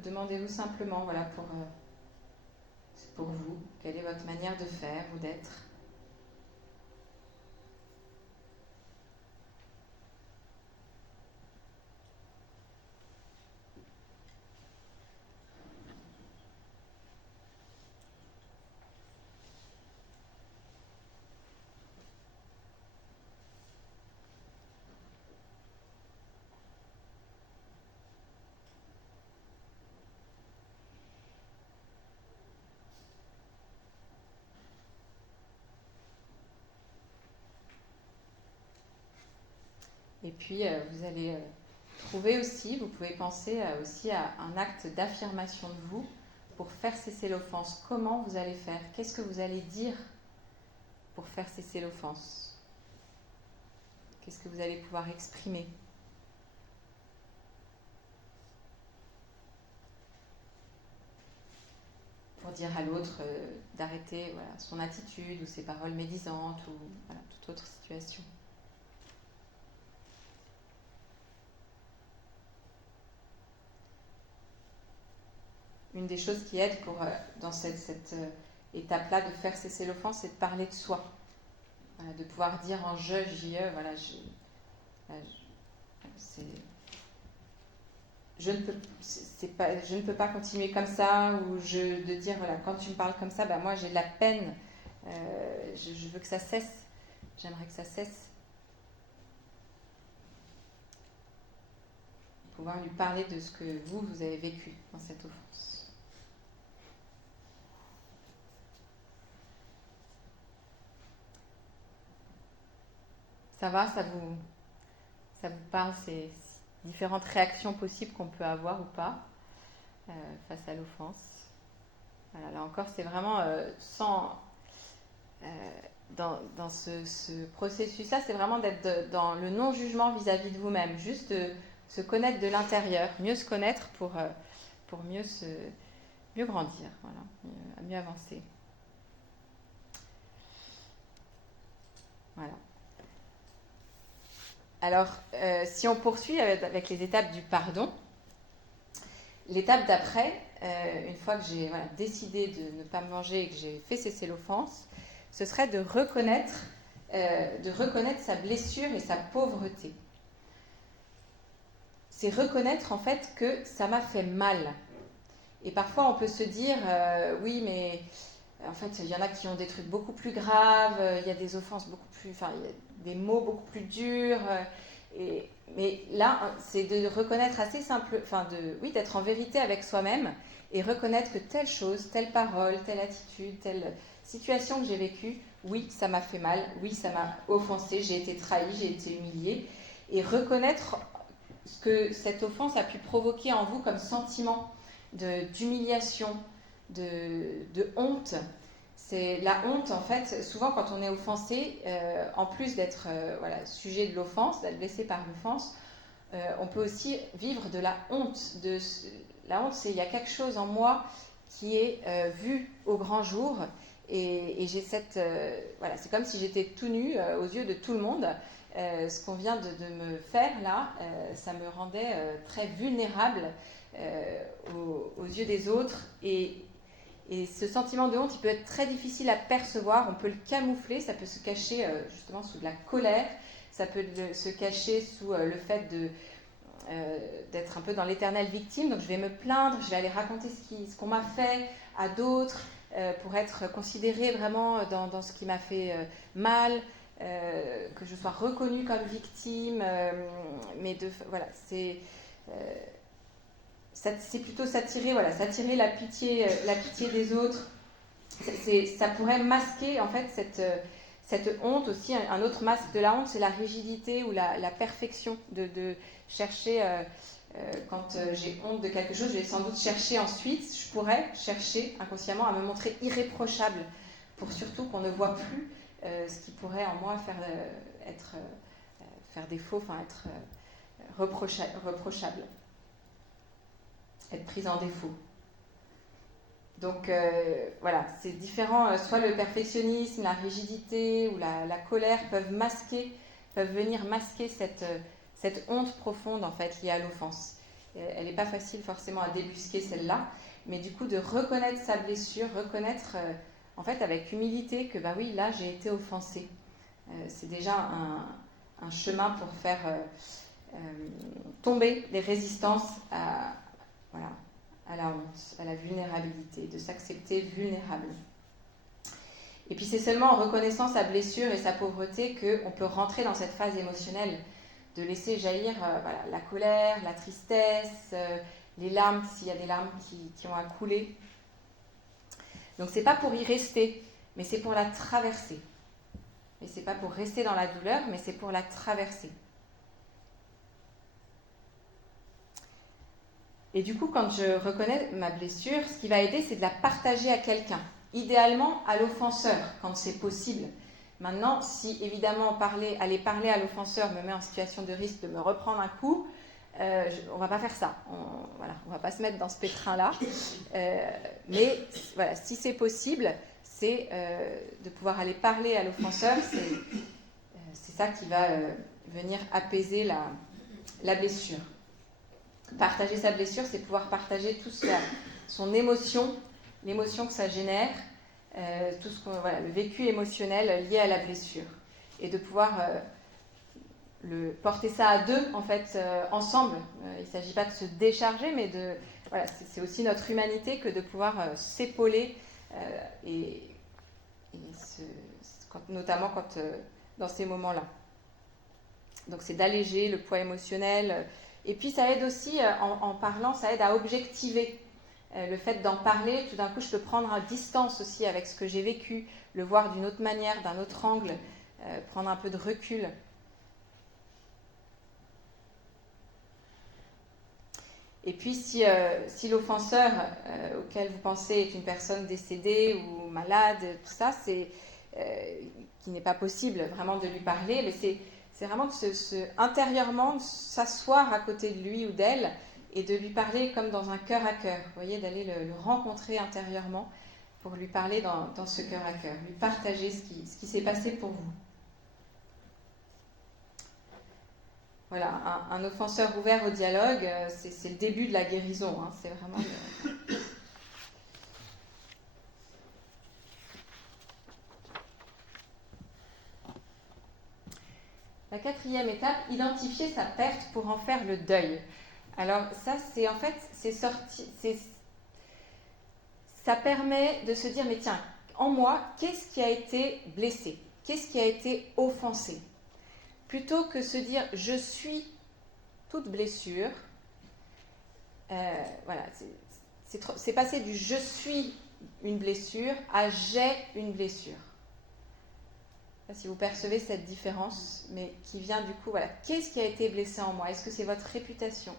Demandez-vous simplement, pour vous, quelle est votre manière de faire ou d'être. Et puis, vous allez trouver aussi, vous pouvez penser aussi à un acte d'affirmation de vous pour faire cesser l'offense. Comment vous allez faire ? Qu'est-ce que vous allez dire pour faire cesser l'offense ? Qu'est-ce que vous allez pouvoir exprimer ? Pour dire à l'autre d'arrêter son attitude ou ses paroles médisantes ou toute autre situation. Une des choses qui aide dans cette étape-là de faire cesser l'offense, c'est de parler de soi. De pouvoir dire en je, je ne peux pas continuer comme ça, ou de dire, quand tu me parles comme ça, moi j'ai de la peine, je veux que ça cesse, j'aimerais que ça cesse. Pouvoir lui parler de ce que vous avez vécu dans cette offense. Ça va, ça vous parle, ces différentes réactions possibles qu'on peut avoir ou pas face à l'offense. Voilà, là encore, c'est vraiment dans ce processus-là, c'est vraiment d'être dans le non-jugement vis-à-vis de vous-même, juste se connaître de l'intérieur, mieux se connaître pour mieux grandir, mieux avancer. Voilà. Alors, si on poursuit avec les étapes du pardon, l'étape d'après, une fois que j'ai décidé de ne pas me venger et que j'ai fait cesser l'offense, ce serait de reconnaître sa blessure et sa pauvreté. C'est reconnaître en fait que ça m'a fait mal. Et parfois on peut se dire, oui mais en fait il y en a qui ont des trucs beaucoup plus graves, il y a des offenses il y a des mots beaucoup plus durs. Mais là, c'est de reconnaître assez simple, d'être en vérité avec soi-même et reconnaître que telle chose, telle parole, telle attitude, telle situation que j'ai vécue, oui, ça m'a fait mal, oui, ça m'a offensé, j'ai été trahi, j'ai été humiliée. Et reconnaître ce que cette offense a pu provoquer en vous comme sentiment d'humiliation, de honte. C'est la honte, en fait, souvent quand on est offensé, en plus d'être sujet de l'offense, d'être blessé par l'offense, on peut aussi vivre de la honte. La honte, c'est il y a quelque chose en moi qui est vu au grand jour, et j'ai cette... c'est comme si j'étais tout nue aux yeux de tout le monde. Ce qu'on vient de me faire là, ça me rendait très vulnérable aux yeux des autres, et ce sentiment de honte, il peut être très difficile à percevoir, on peut le camoufler, ça peut se cacher justement sous de la colère, ça peut se cacher sous le fait d'être un peu dans l'éternelle victime. Donc je vais me plaindre, je vais aller raconter ce qu'on m'a fait à d'autres pour être considérée vraiment dans ce qui m'a fait mal, que je sois reconnue comme victime, c'est plutôt s'attirer la pitié des autres. Ça pourrait masquer en fait cette honte aussi. Un autre masque de la honte, c'est la rigidité ou la perfection, de chercher, quand j'ai honte de quelque chose, je vais sans doute chercher ensuite, je pourrais chercher inconsciemment à me montrer irréprochable, pour surtout qu'on ne voit plus ce qui pourrait en moi faire défaut, être reprochable, être prise en défaut. Donc c'est différent. Soit le perfectionnisme, la rigidité ou la colère peuvent venir masquer cette honte profonde en fait liée à l'offense. Elle n'est pas facile forcément à débusquer celle-là, mais du coup de reconnaître sa blessure, reconnaître en fait avec humilité que oui, là j'ai été offensée. C'est déjà un chemin pour faire tomber les résistances à la honte, à la vulnérabilité, de s'accepter vulnérable. Et puis c'est seulement en reconnaissant sa blessure et sa pauvreté qu'on peut rentrer dans cette phase émotionnelle, de laisser jaillir la colère, la tristesse, les larmes, s'il y a des larmes qui ont à couler. Donc c'est pas pour y rester, mais c'est pour la traverser. Et c'est pas pour rester dans la douleur, mais c'est pour la traverser. Et du coup, quand je reconnais ma blessure, ce qui va aider, c'est de la partager à quelqu'un. Idéalement, à l'offenseur, quand c'est possible. Maintenant, si évidemment aller parler à l'offenseur me met en situation de risque de me reprendre un coup, on ne va pas faire ça. On ne va pas se mettre dans ce pétrin-là. Mais si c'est possible, c'est de pouvoir aller parler à l'offenseur. C'est ça qui va venir apaiser la blessure. Partager sa blessure, c'est pouvoir partager toute son émotion, l'émotion que ça génère, le vécu émotionnel lié à la blessure. Et de pouvoir porter ça à deux, en fait, ensemble. Il ne s'agit pas de se décharger, mais c'est aussi notre humanité que de pouvoir s'épauler, notamment dans ces moments-là. Donc c'est d'alléger le poids émotionnel. Et puis ça aide aussi, en parlant, ça aide à objectiver. Le fait d'en parler, tout d'un coup, je peux prendre à distance aussi avec ce que j'ai vécu, le voir d'une autre manière, d'un autre angle, prendre un peu de recul. Et puis si l'offenseur auquel vous pensez est une personne décédée ou malade, tout ça, qui n'est pas possible vraiment de lui parler, mais c'est vraiment intérieurement de s'asseoir à côté de lui ou d'elle et de lui parler comme dans un cœur à cœur. Vous voyez, d'aller le rencontrer intérieurement pour lui parler dans ce cœur à cœur, lui partager ce qui s'est passé pour vous. Voilà, un offenseur ouvert au dialogue, c'est le début de la guérison. C'est vraiment... La quatrième étape, identifier sa perte pour en faire le deuil. Alors ça, ça permet de se dire, mais tiens, en moi, qu'est-ce qui a été blessé? Qu'est-ce qui a été offensé? Plutôt que se dire, je suis toute blessure, c'est passer du je suis une blessure à j'ai une blessure. sais pas si vous percevez cette différence, mais qui vient du coup, voilà, qu'est-ce qui a été blessé en moi? Est-ce que c'est votre réputation?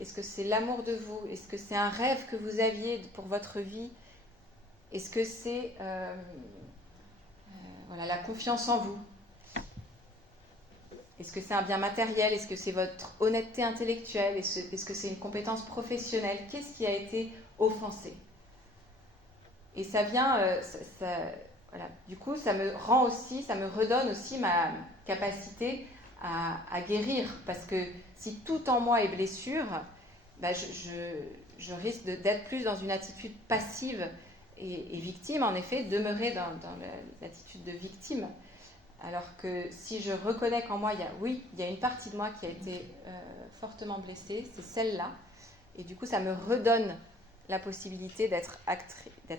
Est-ce que c'est l'amour de vous? Est-ce que c'est un rêve que vous aviez pour votre vie? Est-ce que c'est voilà, la confiance en vous? Est-ce que c'est un bien matériel? Est-ce que c'est votre honnêteté intellectuelle? Est-ce que c'est une compétence professionnelle? Qu'est-ce qui a été offensé? Et ça vient, voilà. Du coup, ça me redonne aussi ma capacité à guérir. Parce que si tout en moi est blessure, bah je risque d'être plus dans une attitude passive et victime, en effet, demeurer dans l'attitude de victime. Alors que si je reconnais qu'en moi, il y a une partie de moi qui a été fortement blessée, c'est celle-là. Et du coup, ça me redonne la possibilité d'être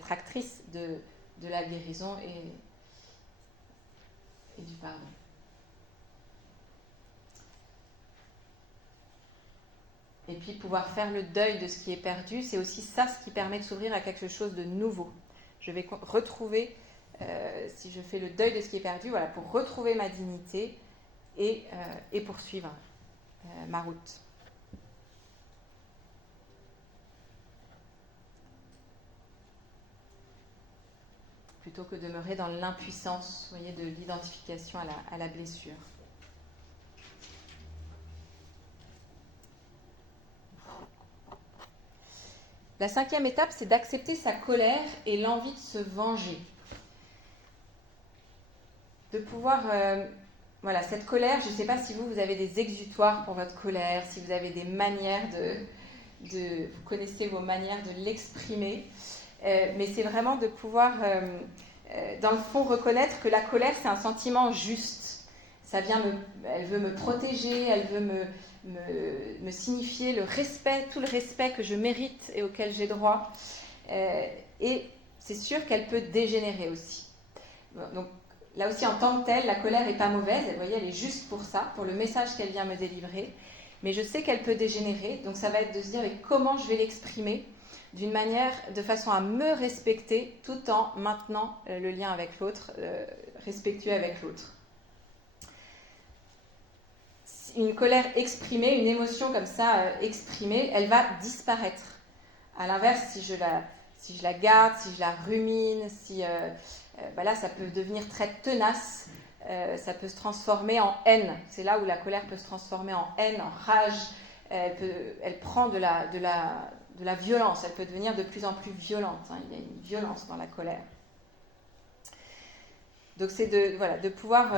actrice de la guérison et du pardon. Et puis pouvoir faire le deuil de ce qui est perdu, c'est aussi ça ce qui permet de s'ouvrir à quelque chose de nouveau. Je vais retrouver, si je fais le deuil de ce qui est perdu, voilà, pour retrouver ma dignité et poursuivre ma route. Plutôt que de demeurer dans l'impuissance, vous voyez, de l'identification à la blessure. La 5e étape, c'est d'accepter sa colère et l'envie de se venger. De pouvoir, voilà, cette colère, je ne sais pas si vous avez des exutoires pour votre colère, si vous avez des manières vous connaissez vos manières de l'exprimer, mais c'est vraiment de pouvoir, dans le fond, reconnaître que la colère, c'est un sentiment juste. Elle veut me protéger, elle veut me signifier le respect, tout le respect que je mérite et auquel j'ai droit. Et c'est sûr qu'elle peut dégénérer aussi. Donc là aussi, en tant que telle, la colère n'est pas mauvaise. Vous voyez, elle est juste pour ça, pour le message qu'elle vient me délivrer. Mais je sais qu'elle peut dégénérer. Donc ça va être de se dire mais comment je vais l'exprimer d'une manière, de façon à me respecter, tout en maintenant le lien avec l'autre, respectueux avec l'autre. Une colère exprimée, une émotion comme ça exprimée, elle va disparaître. À l'inverse, si je la garde, si je la rumine, là, ça peut devenir très tenace, ça peut se transformer en haine. C'est là où la colère peut se transformer en haine, en rage. Elle prend de la violence, elle peut devenir de plus en plus violente. Hein. Il y a une violence dans la colère. Donc c'est de pouvoir...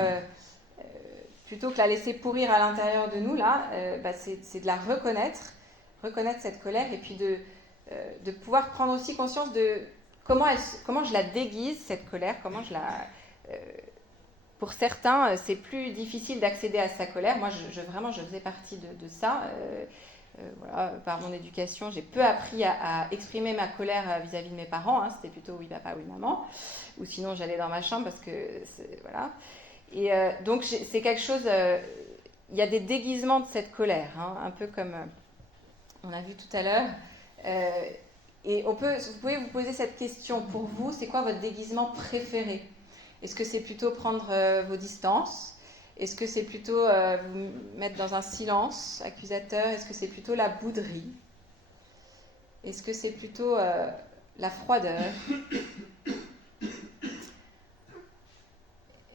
plutôt que la laisser pourrir à l'intérieur de nous, là, c'est de la reconnaître cette colère, et puis de pouvoir prendre aussi conscience de comment je la déguise, cette colère, pour certains, c'est plus difficile d'accéder à sa colère. Moi, je faisais partie de ça. Voilà, par mon éducation, j'ai peu appris à exprimer ma colère vis-à-vis de mes parents. Hein. C'était plutôt oui papa, oui maman. Ou sinon, j'allais dans ma chambre parce que... voilà. Et donc c'est quelque chose, il y a des déguisements de cette colère, hein, un peu comme on a vu tout à l'heure. Et vous pouvez vous poser cette question pour vous, c'est quoi votre déguisement préféré? Est-ce que c'est plutôt prendre vos distances? Est-ce que c'est plutôt vous mettre dans un silence accusateur? Est-ce que c'est plutôt la bouderie? Est-ce que c'est plutôt la froideur?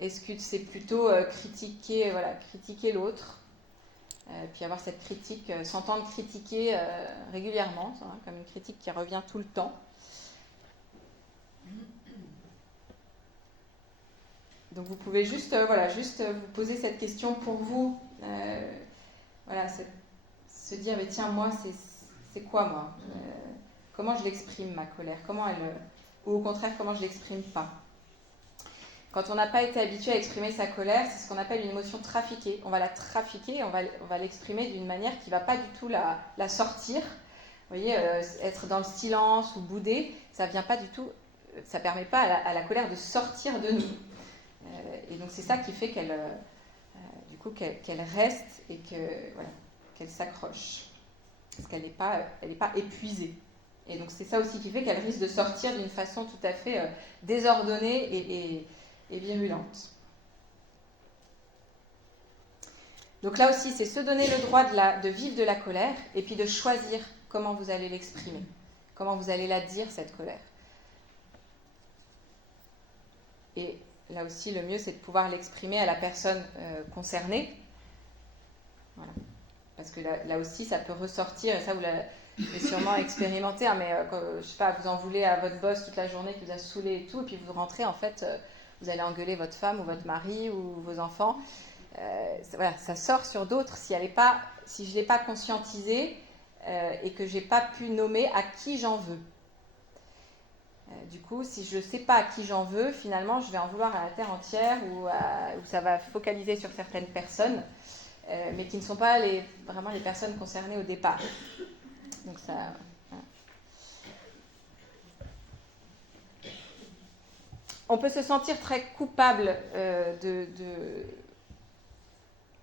Est-ce que c'est plutôt critiquer l'autre, puis avoir cette critique, s'entendre critiquer régulièrement, hein, comme une critique qui revient tout le temps. Donc vous pouvez juste vous poser cette question pour vous, se dire mais tiens, moi c'est quoi moi, comment je l'exprime ma colère, ou au contraire comment je l'exprime pas. Quand on n'a pas été habitué à exprimer sa colère, c'est ce qu'on appelle une émotion trafiquée. On va la trafiquer, on va l'exprimer d'une manière qui ne va pas du tout la sortir. Vous voyez, être dans le silence ou bouder, ça vient pas du tout, ça permet pas à la colère de sortir de nous. Et donc c'est ça qui fait qu'elle reste et qu'elle s'accroche. Parce qu'elle n'est pas épuisée. Et donc c'est ça aussi qui fait qu'elle risque de sortir d'une façon tout à fait désordonnée et virulente. Donc là aussi, c'est se donner le droit de vivre de la colère et puis de choisir comment vous allez l'exprimer, comment vous allez la dire, cette colère. Et là aussi, le mieux, c'est de pouvoir l'exprimer à la personne concernée. Voilà. Parce que là aussi, ça peut ressortir, et ça, vous l'avez sûrement expérimenté, hein, mais je sais pas, vous en voulez à votre boss toute la journée qui vous a saoulé et tout, et puis vous rentrez, en fait, vous allez engueuler votre femme ou votre mari ou vos enfants. Voilà, ça sort sur d'autres si je ne l'ai pas conscientisé et que je n'ai pas pu nommer à qui j'en veux. Du coup, si je ne sais pas à qui j'en veux, finalement, je vais en vouloir à la terre entière ou ça va focaliser sur certaines personnes, mais qui ne sont pas vraiment les personnes concernées au départ. Donc ça... Voilà. On peut se sentir très coupable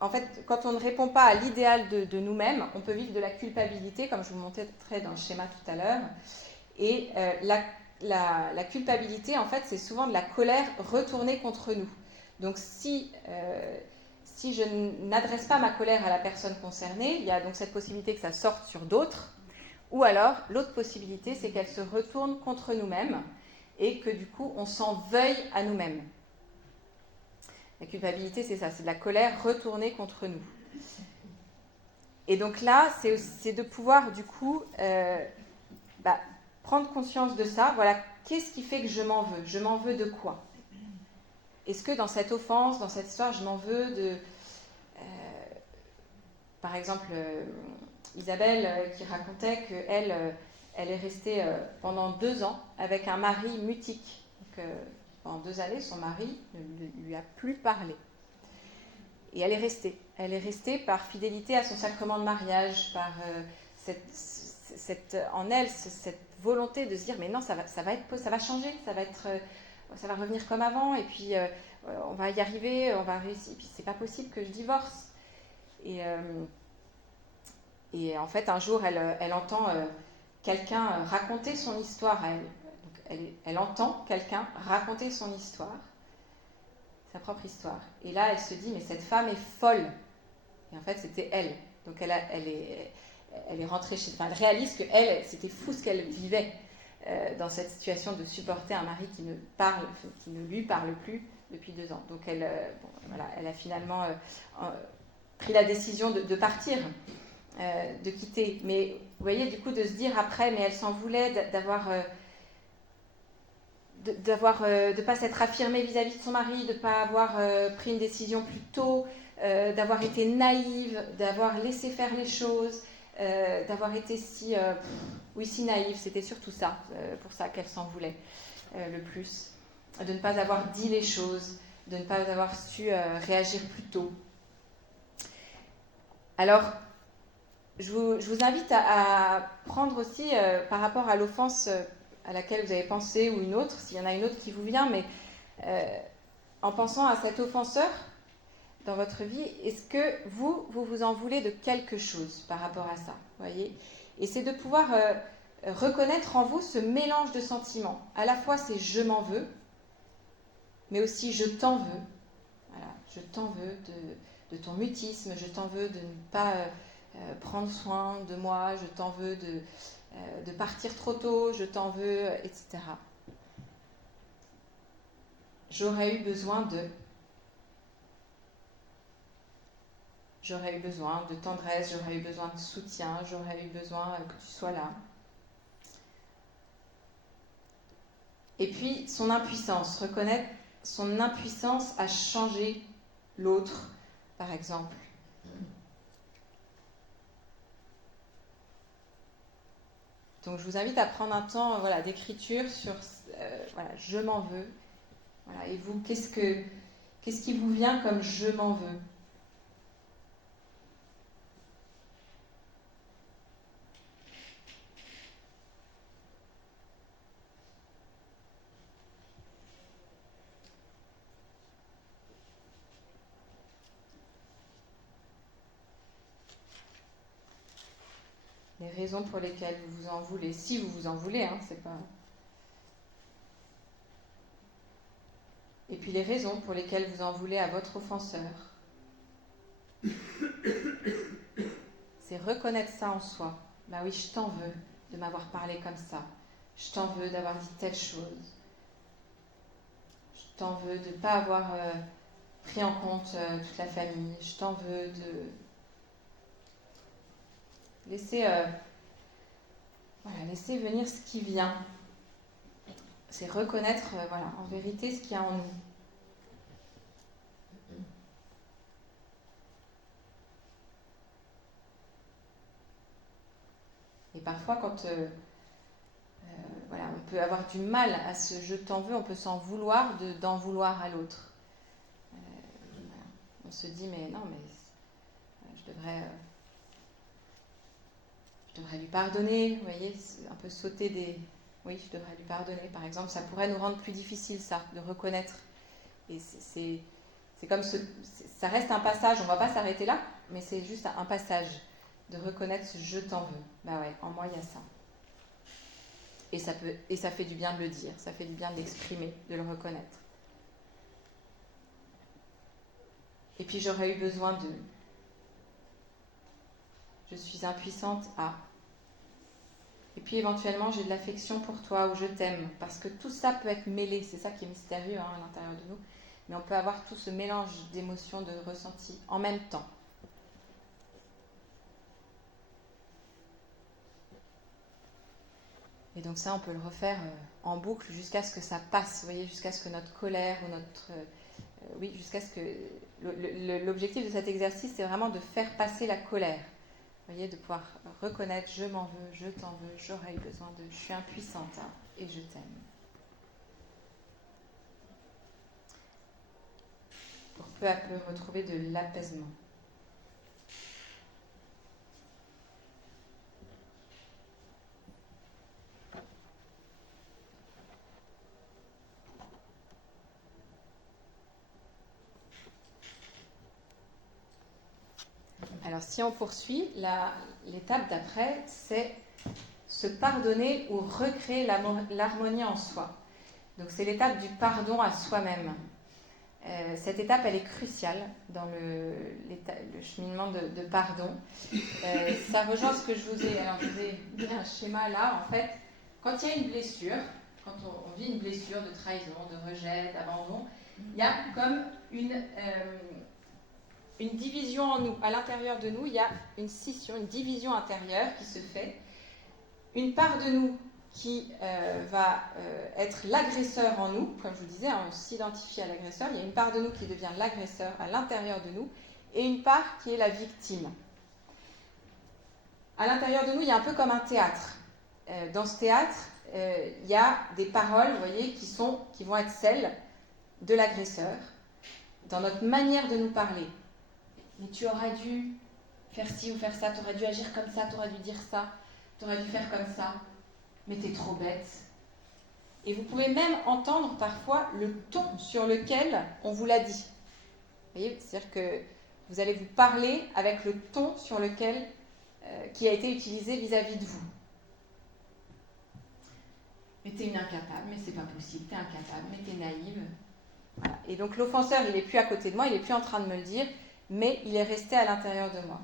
En fait, quand on ne répond pas à l'idéal de nous-mêmes, on peut vivre de la culpabilité, comme je vous montrais dans le schéma tout à l'heure. Et la culpabilité, en fait, c'est souvent de la colère retournée contre nous. Donc, si je n'adresse pas ma colère à la personne concernée, il y a donc cette possibilité que ça sorte sur d'autres. Ou alors, l'autre possibilité, c'est qu'elle se retourne contre nous-mêmes et que du coup, on s'en veuille à nous-mêmes. La culpabilité, c'est ça, c'est de la colère retournée contre nous. Et donc là, c'est de pouvoir du coup prendre conscience de ça. Voilà, qu'est-ce qui fait que je m'en veux ? Je m'en veux de quoi ? Est-ce que dans cette offense, dans cette histoire, je m'en veux de... par exemple, Isabelle qui racontait qu'elle elle est restée pendant 2 ans avec un mari mutique. Donc, pendant 2 années, son mari ne lui a plus parlé. Et elle est restée. Elle est restée par fidélité à son sacrement de mariage, par en elle cette volonté de se dire mais non, ça va changer, ça va revenir comme avant, et puis on va y arriver, on va réussir. Et puis c'est pas possible que je divorce. Et en fait, un jour, elle entend quelqu'un raconter son histoire à elle. Donc, elle entend quelqu'un raconter son histoire, sa propre histoire. Et là, elle se dit, mais cette femme est folle. Et en fait, c'était elle. Donc, elle est rentrée chez... Enfin, elle réalise que c'était fou ce qu'elle vivait dans cette situation de supporter un mari qui ne lui parle plus depuis 2 ans. Donc, elle a finalement pris la décision de partir, de quitter. Mais vous voyez, du coup, de se dire après, mais elle s'en voulait de ne pas s'être affirmée vis-à-vis de son mari, de ne pas avoir pris une décision plus tôt, d'avoir été naïve, d'avoir laissé faire les choses, d'avoir été si naïve. C'était surtout ça, pour ça qu'elle s'en voulait le plus. De ne pas avoir dit les choses, de ne pas avoir su réagir plus tôt. Alors, je vous invite à prendre aussi, par rapport à l'offense à laquelle vous avez pensé, ou une autre, s'il y en a une autre qui vous vient, mais en pensant à cet offenseur dans votre vie, est-ce que vous en voulez de quelque chose par rapport à ça, voyez ? Et c'est de pouvoir reconnaître en vous ce mélange de sentiments. À la fois, c'est « je m'en veux », mais aussi « je t'en veux ». Voilà, je t'en veux de ton mutisme, je t'en veux de ne pas prendre soin de moi, je t'en veux de partir trop tôt, je t'en veux, etc. J'aurais eu besoin de tendresse, j'aurais eu besoin de soutien, j'aurais eu besoin que tu sois là. Et puis, son impuissance, reconnaître son impuissance à changer l'autre, par exemple. Donc, je vous invite à prendre un temps d'écriture sur je m'en veux. Voilà, et vous, qu'est-ce qui vous vient comme je m'en veux ? Les raisons pour lesquelles vous vous en voulez, si vous vous en voulez, c'est pas... Et puis les raisons pour lesquelles vous en voulez à votre offenseur. c'est reconnaître ça en soi. Bah oui, je t'en veux de m'avoir parlé comme ça. Je t'en veux d'avoir dit telle chose. Je t'en veux de ne pas avoir pris en compte toute la famille. Je t'en veux de laisser, laisser venir ce qui vient. C'est reconnaître en vérité ce qu'il y a en nous. Et parfois, quand on peut avoir du mal à ce je t'en veux, on peut s'en vouloir d'en vouloir à l'autre. On se dit mais non, mais je devrais lui pardonner, vous voyez, un peu sauter des... Oui, je devrais lui pardonner, par exemple. Ça pourrait nous rendre plus difficile, ça, de reconnaître. Et c'est comme ça reste un passage, on ne va pas s'arrêter là, mais c'est juste un passage de reconnaître ce je t'en veux. Bah ouais, en moi il y a ça. Et ça fait du bien de le dire, ça fait du bien de l'exprimer, de le reconnaître. Et puis j'aurais eu besoin de... Je suis impuissante à... Et puis éventuellement j'ai de l'affection pour toi ou je t'aime, parce que tout ça peut être mêlé, c'est ça qui est mystérieux à l'intérieur de nous, mais on peut avoir tout ce mélange d'émotions, de ressentis en même temps. Et donc ça, on peut le refaire en boucle jusqu'à ce que ça passe, vous voyez, jusqu'à ce que notre colère ou notre... jusqu'à ce que... L'objectif de cet exercice, c'est vraiment de faire passer la colère. Vous voyez, de pouvoir reconnaître, je m'en veux, je t'en veux, j'aurais eu besoin de... Je suis impuissante et je t'aime. Pour peu à peu retrouver de l'apaisement. Alors, si on poursuit, l'étape d'après, c'est se pardonner ou recréer l'harmonie en soi. Donc, c'est l'étape du pardon à soi-même. Cette étape, elle est cruciale dans le cheminement de pardon. Ça rejoint ce que je vous ai... Alors, je vous ai mis un schéma là. En fait, quand il y a une blessure, quand on vit une blessure de trahison, de rejet, d'abandon, il y a comme une division en nous. À l'intérieur de nous, il y a une scission, une division intérieure qui se fait. Une part de nous qui va être l'agresseur en nous, comme je vous disais, on s'identifie à l'agresseur. Il y a une part de nous qui devient l'agresseur à l'intérieur de nous, et une part qui est la victime. À l'intérieur de nous, il y a un peu comme un théâtre. Dans ce théâtre, il y a des paroles, vous voyez, qui vont être celles de l'agresseur, dans notre manière de nous parler. Mais tu aurais dû faire ci ou faire ça, tu aurais dû agir comme ça, tu aurais dû dire ça, tu aurais dû faire comme ça, mais t'es trop bête. Et vous pouvez même entendre parfois le ton sur lequel on vous l'a dit. Vous voyez, c'est-à-dire que vous allez vous parler avec le ton sur lequel qui a été utilisé vis-à-vis de vous. Mais t'es une incapable, mais c'est pas possible, t'es incapable, mais t'es naïve. Voilà. Et donc l'offenseur, il n'est plus à côté de moi, il n'est plus en train de me le dire, mais il est resté à l'intérieur de moi.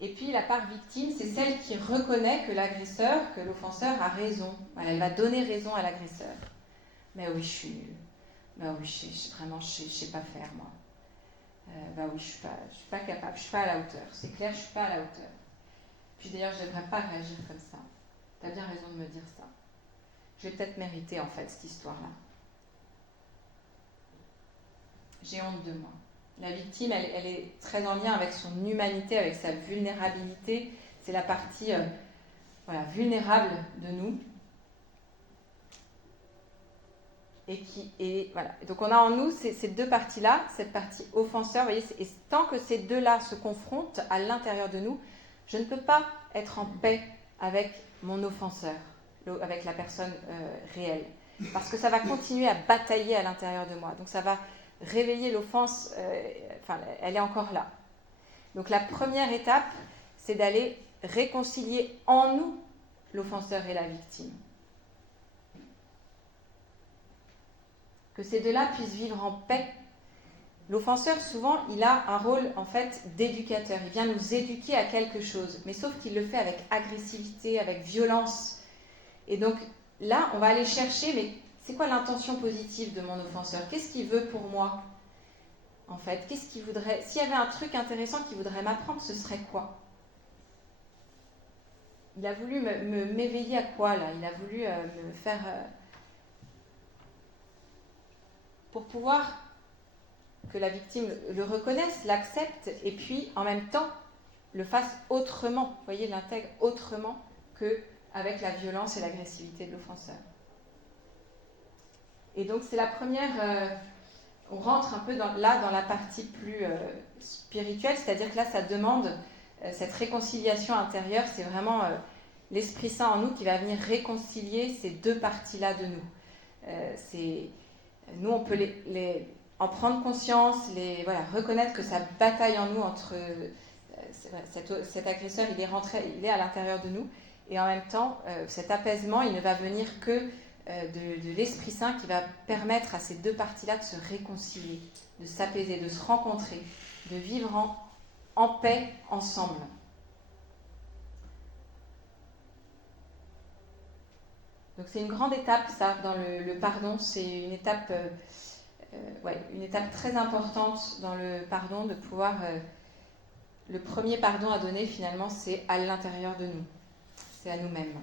Et puis la part victime, c'est celle qui reconnaît que l'agresseur, que l'offenseur a raison. Voilà, elle va donner raison à l'agresseur. Mais oui, je suis nulle. Mais oui, vraiment, je sais pas faire, moi. Oui, je suis pas capable, je suis pas à la hauteur. C'est clair, je suis pas à la hauteur. Puis d'ailleurs, je devrais pas réagir comme ça. Tu as bien raison de me dire ça. Je vais peut-être mériter, en fait, cette histoire-là. J'ai honte de moi. La victime, elle est très en lien avec son humanité, avec sa vulnérabilité. C'est la partie vulnérable de nous. Et voilà. Donc on a en nous ces deux parties-là, cette partie offenseur, vous voyez, et tant que ces deux-là se confrontent à l'intérieur de nous, je ne peux pas être en paix avec mon offenseur, avec la personne réelle. Parce que ça va continuer à batailler à l'intérieur de moi. Donc ça va réveiller l'offense, elle est encore là. Donc la première étape, c'est d'aller réconcilier en nous l'offenseur et la victime. Que ces deux-là puissent vivre en paix L'offenseur, souvent, il a un rôle en fait d'éducateur. Il vient nous éduquer à quelque chose, mais sauf qu'il le fait avec agressivité, avec violence. Et donc là, on va aller chercher, mais c'est quoi l'intention positive de mon offenseur? Qu'est-ce qu'il veut pour moi? En fait, qu'est-ce qu'il voudrait? S'il y avait un truc intéressant qu'il voudrait m'apprendre, ce serait quoi? Il a voulu m'éveiller à quoi là? Il a voulu me faire... pour pouvoir que la victime le reconnaisse, l'accepte, et puis en même temps le fasse autrement. Vous voyez, l'intègre autrement qu'avec la violence et l'agressivité de l'offenseur. Et donc c'est la première... on rentre un peu dans la partie plus spirituelle, c'est-à-dire que là ça demande cette réconciliation intérieure, c'est vraiment l'Esprit Saint en nous qui va venir réconcilier ces deux parties-là de nous. Nous on peut en prendre conscience, reconnaître que ça bataille en nous entre cet agresseur, il est à l'intérieur de nous, et en même temps cet apaisement il ne va venir que de l'Esprit Saint qui va permettre à ces deux parties-là de se réconcilier, de s'apaiser, de se rencontrer, de vivre en paix ensemble. Donc c'est une grande étape, ça, dans le pardon. C'est une étape très importante dans le pardon, de pouvoir... le premier pardon à donner, finalement, c'est à l'intérieur de nous. C'est à nous-mêmes.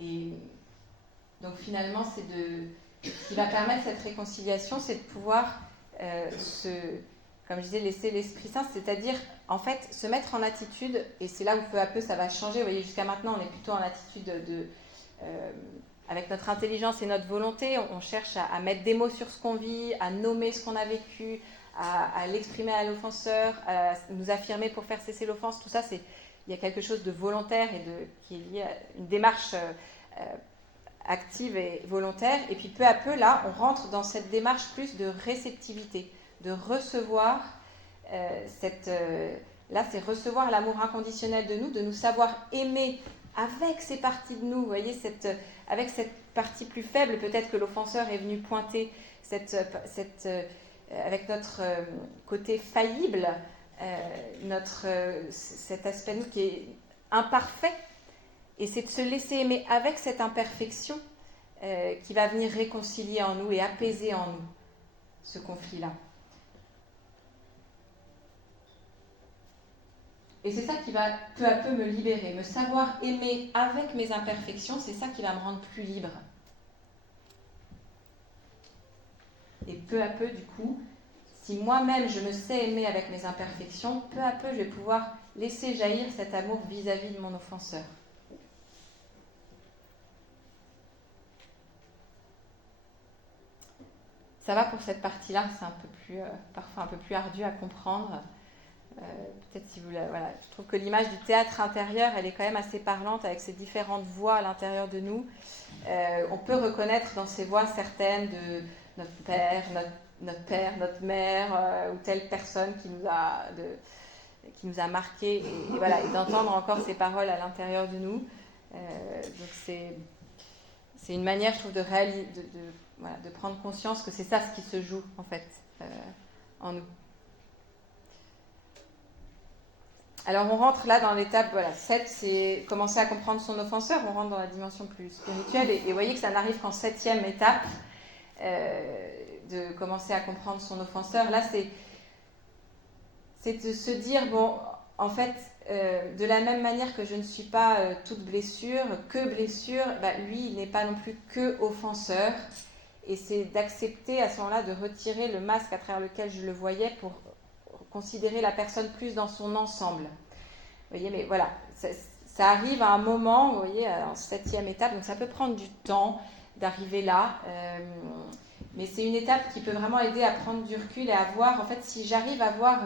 Et donc finalement, ce qui va permettre cette réconciliation, c'est de pouvoir comme je disais, laisser l'Esprit Saint, c'est-à-dire en fait se mettre en attitude, et c'est là où peu à peu ça va changer. Vous voyez, jusqu'à maintenant, on est plutôt en attitude avec notre intelligence et notre volonté, on cherche à mettre des mots sur ce qu'on vit, à nommer ce qu'on a vécu, à l'exprimer à l'offenseur, à nous affirmer pour faire cesser l'offense. Tout ça, il y a quelque chose de volontaire et qui est lié à une démarche active et volontaire. Et puis peu à peu, là, on rentre dans cette démarche plus de réceptivité, de recevoir là, c'est recevoir l'amour inconditionnel de nous avec aimer avec ces parties de nous. Vous voyez, avec cette partie plus faible, peut-être que l'offenseur est venu pointer avec notre côté faillible, cet aspect de nous qui est imparfait, et c'est de se laisser aimer avec cette imperfection qui va venir réconcilier en nous et apaiser en nous ce conflit-là. Et c'est ça qui va peu à peu me libérer, me savoir aimer avec mes imperfections, c'est ça qui va me rendre plus libre. Et peu à peu, du coup, si moi-même je me sais aimer avec mes imperfections, peu à peu je vais pouvoir laisser jaillir cet amour vis-à-vis de mon offenseur. Ça va pour cette partie-là, c'est un peu plus, parfois un peu plus ardu à comprendre. Peut-être si vous voilà, je trouve que l'image du théâtre intérieur, elle est quand même assez parlante avec ces différentes voix à l'intérieur de nous. On peut reconnaître dans ces voix certaines de notre père, notre mère, ou telle personne qui nous a marqué, et voilà, et d'entendre encore ces paroles à l'intérieur de nous. Donc c'est une manière, je trouve, de prendre conscience que c'est ça ce qui se joue en fait en nous. Alors on rentre là dans l'étape 7, c'est commencer à comprendre son offenseur, on rentre dans la dimension plus spirituelle, et vous voyez que ça n'arrive qu'en 7e étape de commencer à comprendre son offenseur. Là c'est de se dire, bon, en fait, de la même manière que je ne suis pas toute blessure, lui il n'est pas non plus que offenseur, et c'est d'accepter à ce moment-là de retirer le masque à travers lequel je le voyais pour considérer la personne plus dans son ensemble. Vous voyez, mais voilà, ça arrive à un moment, vous voyez, en 7e étape, donc ça peut prendre du temps d'arriver là, mais c'est une étape qui peut vraiment aider à prendre du recul et à voir, en fait, si j'arrive à voir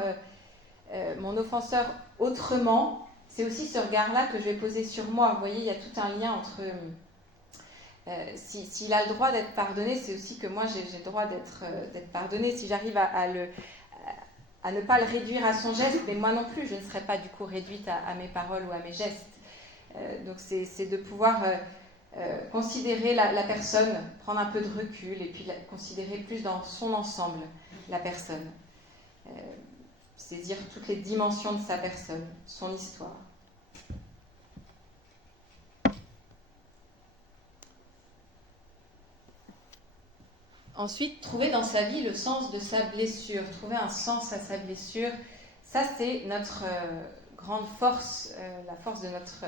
mon offenseur autrement, c'est aussi ce regard-là que je vais poser sur moi. Vous voyez, il y a tout un lien entre... s'il a le droit d'être pardonné, c'est aussi que moi j'ai le droit d'être pardonné. Si j'arrive à ne pas le réduire à son geste, mais moi non plus, je ne serais pas du coup réduite à mes paroles ou à mes gestes. Donc c'est de pouvoir considérer la personne, prendre un peu de recul et puis considérer plus dans son ensemble la personne. Saisir toutes les dimensions de sa personne, son histoire. Ensuite, trouver dans sa vie le sens de sa blessure, trouver un sens à sa blessure, ça c'est notre grande force, la force de notre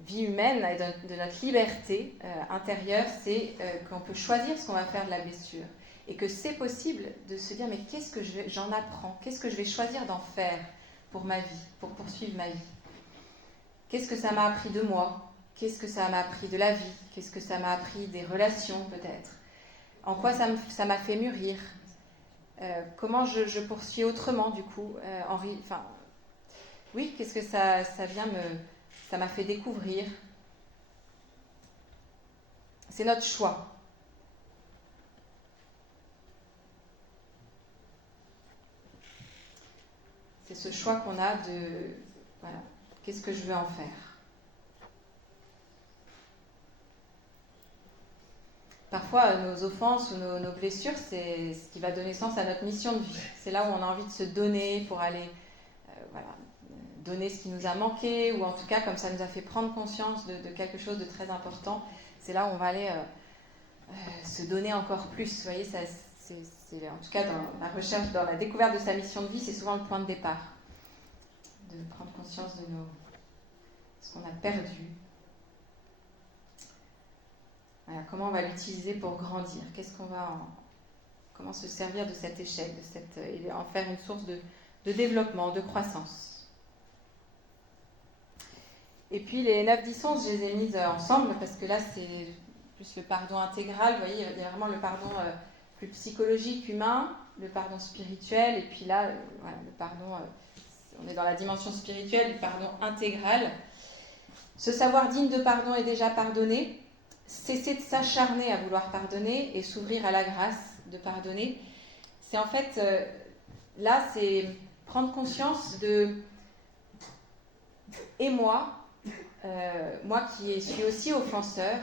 vie humaine et de notre liberté intérieure, c'est qu'on peut choisir ce qu'on va faire de la blessure et que c'est possible de se dire mais qu'est-ce que j'en apprends, qu'est-ce que je vais choisir d'en faire pour ma vie, pour poursuivre ma vie. Qu'est-ce que ça m'a appris de moi, qu'est-ce que ça m'a appris de la vie, qu'est-ce que ça m'a appris des relations peut-être. En quoi ça m'a fait mûrir, comment je poursuis autrement du coup, oui, qu'est-ce que ça m'a fait découvrir. C'est notre choix. C'est ce choix qu'on a de, voilà, qu'est-ce que je veux en faire. Parfois, nos offenses ou nos blessures, c'est ce qui va donner sens à notre mission de vie. C'est là où on a envie de se donner pour aller donner ce qui nous a manqué, ou en tout cas, comme ça nous a fait prendre conscience de quelque chose de très important, c'est là où on va aller se donner encore plus. Vous voyez, c'est en tout cas dans la recherche, dans la découverte de sa mission de vie, c'est souvent le point de départ. De prendre conscience de ce qu'on a perdu. Voilà, comment on va l'utiliser pour grandir, comment se servir de cet échec, et en faire une source de développement, de croissance. Et puis les 9, 10, 11, je les ai mises ensemble parce que là c'est plus le pardon intégral, vous voyez, il y a vraiment le pardon plus psychologique, humain, le pardon spirituel, et puis là, voilà, le pardon, on est dans la dimension spirituelle, le pardon intégral. Se savoir digne de pardon et déjà pardonné. Cesser de s'acharner à vouloir pardonner et s'ouvrir à la grâce de pardonner. C'est en fait, là, c'est prendre conscience de... Et moi qui suis aussi offenseur,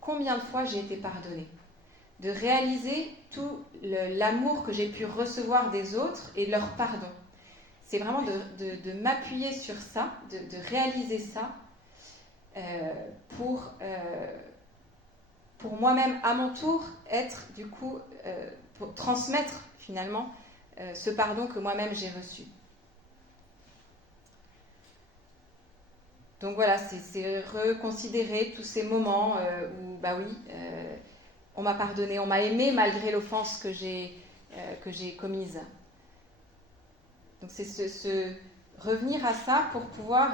combien de fois j'ai été pardonnée. De réaliser tout l'amour que j'ai pu recevoir des autres et leur pardon. C'est vraiment de m'appuyer sur ça, de réaliser ça pour moi-même, à mon tour, être du coup, pour transmettre finalement ce pardon que moi-même j'ai reçu. Donc voilà, c'est reconsidérer tous ces moments où, bah oui, on m'a pardonné, on m'a aimé malgré l'offense que j'ai commise. Donc c'est revenir à ça pour pouvoir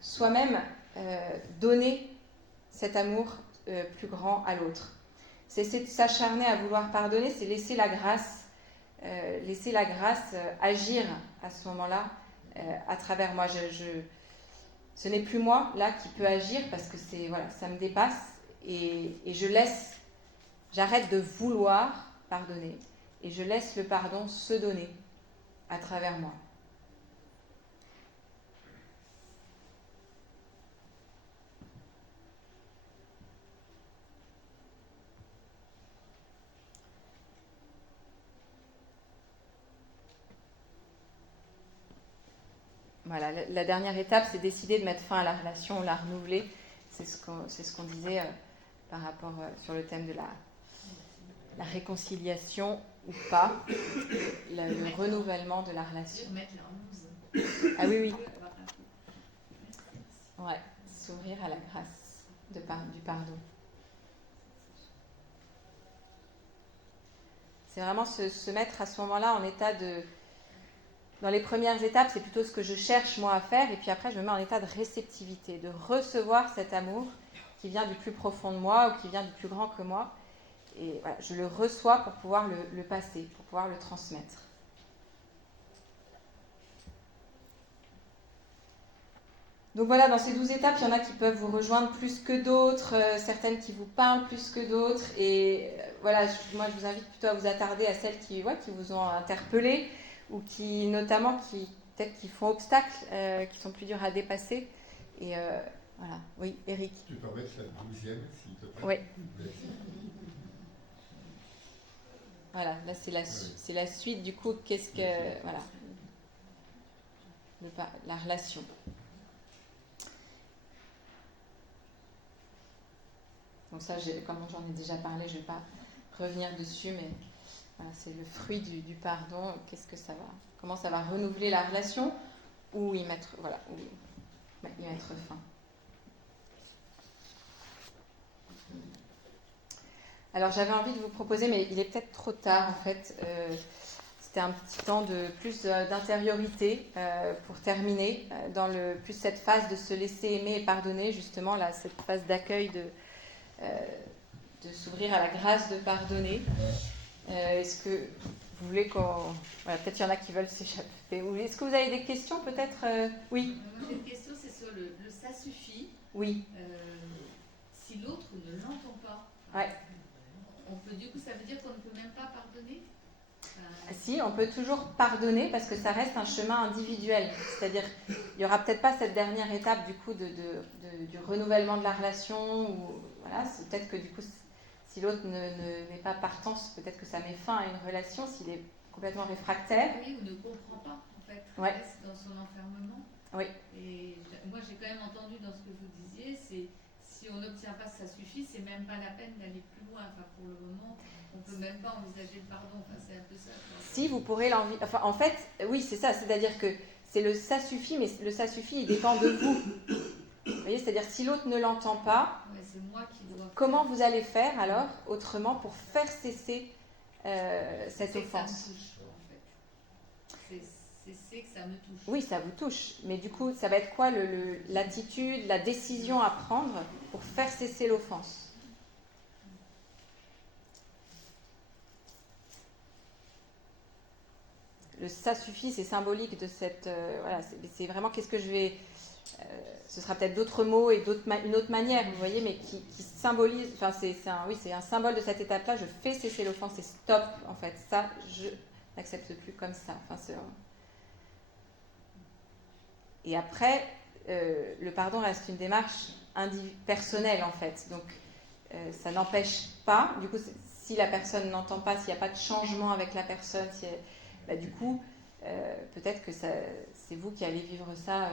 soi-même donner cet amour plus grand à l'autre. Cesser de s'acharner à vouloir pardonner, c'est laisser la grâce agir à ce moment-là à travers moi. Ce n'est plus moi là qui peut agir parce que ça me dépasse et j'arrête de vouloir pardonner et je laisse le pardon se donner à travers moi. Voilà, la dernière étape, c'est décider de mettre fin à la relation, la renouveler. C'est ce qu'on disait par rapport sur le thème de la réconciliation ou pas, le renouvellement de la relation. Ah oui. Ouais, s'ouvrir à la grâce du pardon. C'est vraiment se mettre à ce moment-là en état de... Dans les premières étapes, c'est plutôt ce que je cherche moi à faire, et puis après je me mets en état de réceptivité, de recevoir cet amour qui vient du plus profond de moi ou qui vient du plus grand que moi. Et voilà, je le reçois pour pouvoir le passer, pour pouvoir le transmettre. Donc voilà, dans ces 12 étapes, il y en a qui peuvent vous rejoindre plus que d'autres, certaines qui vous parlent plus que d'autres. Et voilà, moi je vous invite plutôt à vous attarder à celles qui vous ont interpellé, ou qui, notamment, peut-être qui font obstacle, qui sont plus durs à dépasser. Et voilà. Oui, Eric. Tu peux mettre la 12e, s'il te plaît. Oui. Merci. Voilà, là c'est la suite du coup, qu'est-ce que... Voilà. La relation. Donc ça, comme j'en ai déjà parlé, je ne vais pas revenir dessus, mais voilà, c'est le fruit du pardon. Qu'est-ce que ça va... Comment ça va renouveler la relation ou y mettre, voilà, ou y mettre fin. Alors j'avais envie de vous proposer, mais il est peut-être trop tard en fait, c'était un petit temps de plus d'intériorité pour terminer, dans plus cette phase de se laisser aimer et pardonner, justement, là, cette phase d'accueil de s'ouvrir à la grâce de pardonner. Est-ce que vous voulez qu'on... Voilà, peut-être il y en a qui veulent s'échapper. Est-ce que vous avez des questions peut-être Oui. Moi j'ai une question, c'est sur le ça suffit. Oui. Si l'autre ne l'entend pas, Ouais. on peut, du coup, ça veut dire qu'on ne peut même pas pardonner. Si, on peut toujours pardonner parce que ça reste un chemin individuel. C'est-à-dire, il n'y aura peut-être pas cette dernière étape du coup du renouvellement de la relation. Ou, voilà, c'est peut-être que du coup, si l'autre n'est pas partant, peut-être que ça met fin à une relation s'il est complètement réfractaire. Oui, ou ne comprend pas en fait. Ouais. Reste dans son enfermement. Oui. Et moi j'ai quand même entendu dans ce que vous disiez, c'est si on n'obtient pas ça suffit, c'est même pas la peine d'aller plus loin. Enfin, pour le moment, on peut même pas envisager le pardon. Enfin, c'est un peu ça. Si, vous pourrez l'envisager. Enfin, en fait, oui, c'est ça. C'est-à-dire que c'est le ça suffit, mais le ça suffit, il dépend de vous. Vous voyez, c'est-à-dire si l'autre ne l'entend pas, ouais, c'est moi qui dois comment vous allez faire alors autrement pour faire cesser cette offense? Ça me touche, en fait. C'est que ça me touche. Oui, ça vous touche. Mais du coup, ça va être quoi l'attitude, la décision à prendre pour faire cesser l'offense? Le ça suffit, c'est symbolique de cette... voilà, c'est vraiment qu'est-ce que je vais... ce sera peut-être d'autres mots et une autre manière, vous voyez, mais qui symbolise... Enfin, c'est un symbole de cette étape-là. Je fais cesser l'offense, c'est stop, en fait. Ça, je n'accepte plus comme ça. Enfin, et après, le pardon reste une démarche personnelle, en fait. Donc, ça n'empêche pas... Du coup, si la personne n'entend pas, s'il n'y a pas de changement avec la personne, bah, du coup, peut-être que c'est vous qui allez vivre ça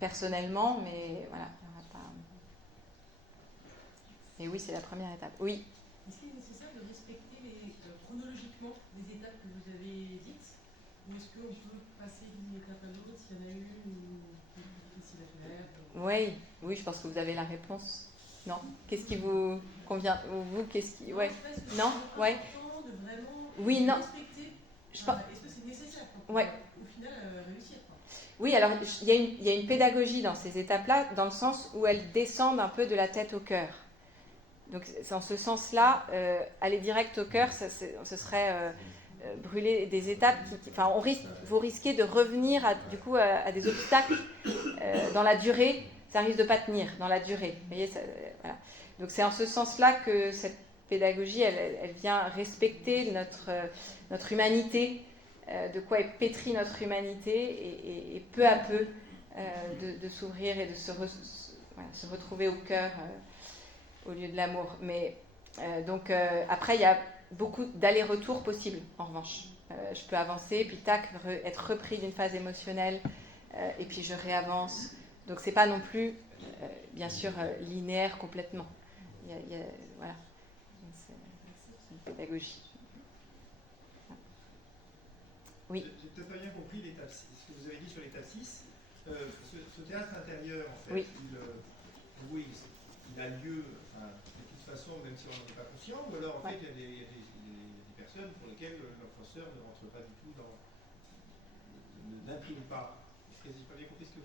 personnellement, mais voilà, il n'y aura pas... Et oui, c'est la première étape. Oui. Est-ce qu'il est nécessaire de respecter chronologiquement les étapes que vous avez dites, ou est-ce qu'on peut passer d'une étape à l'autre s'il y en a une ou plus difficile à faire Oui, je pense que vous avez la réponse. Non? Qu'est-ce qui vous convient? Vous, qu'est-ce qui... Ouais. Non? Ouais. De vraiment oui, non. Respecter. Est-ce que c'est nécessaire pour ouais. Au final réussir quoi. Oui, alors il y a une pédagogie dans ces étapes-là, dans le sens où elles descendent un peu de la tête au cœur. Donc, c'est en ce sens-là, aller direct au cœur, ce serait brûler des étapes. Vous risquez de revenir à des obstacles dans la durée. Ça risque de ne pas tenir dans la durée. Vous voyez, voilà. Donc, c'est en ce sens-là que cette pédagogie, elle vient respecter notre humanité, de quoi est pétrie notre humanité, et peu à peu de s'ouvrir et de se retrouver au cœur au lieu de l'amour. Mais donc après, il y a beaucoup d'allers-retours possibles, en revanche. Je peux avancer, puis tac, être repris d'une phase émotionnelle, et puis je réavance. Donc c'est pas non plus, bien sûr, linéaire complètement. Voilà. C'est une pédagogie. Oui. J'ai peut-être pas bien compris l'étape 6, ce que vous avez dit sur l'étape 6. Ce théâtre intérieur, en fait, oui. Il a lieu de toute façon, même si on n'en est pas conscient, ou alors en fait il y a des personnes pour lesquelles l'offenseur ne rentre pas du tout n'imprime pas. Est-ce que j'ai pas bien compris ce que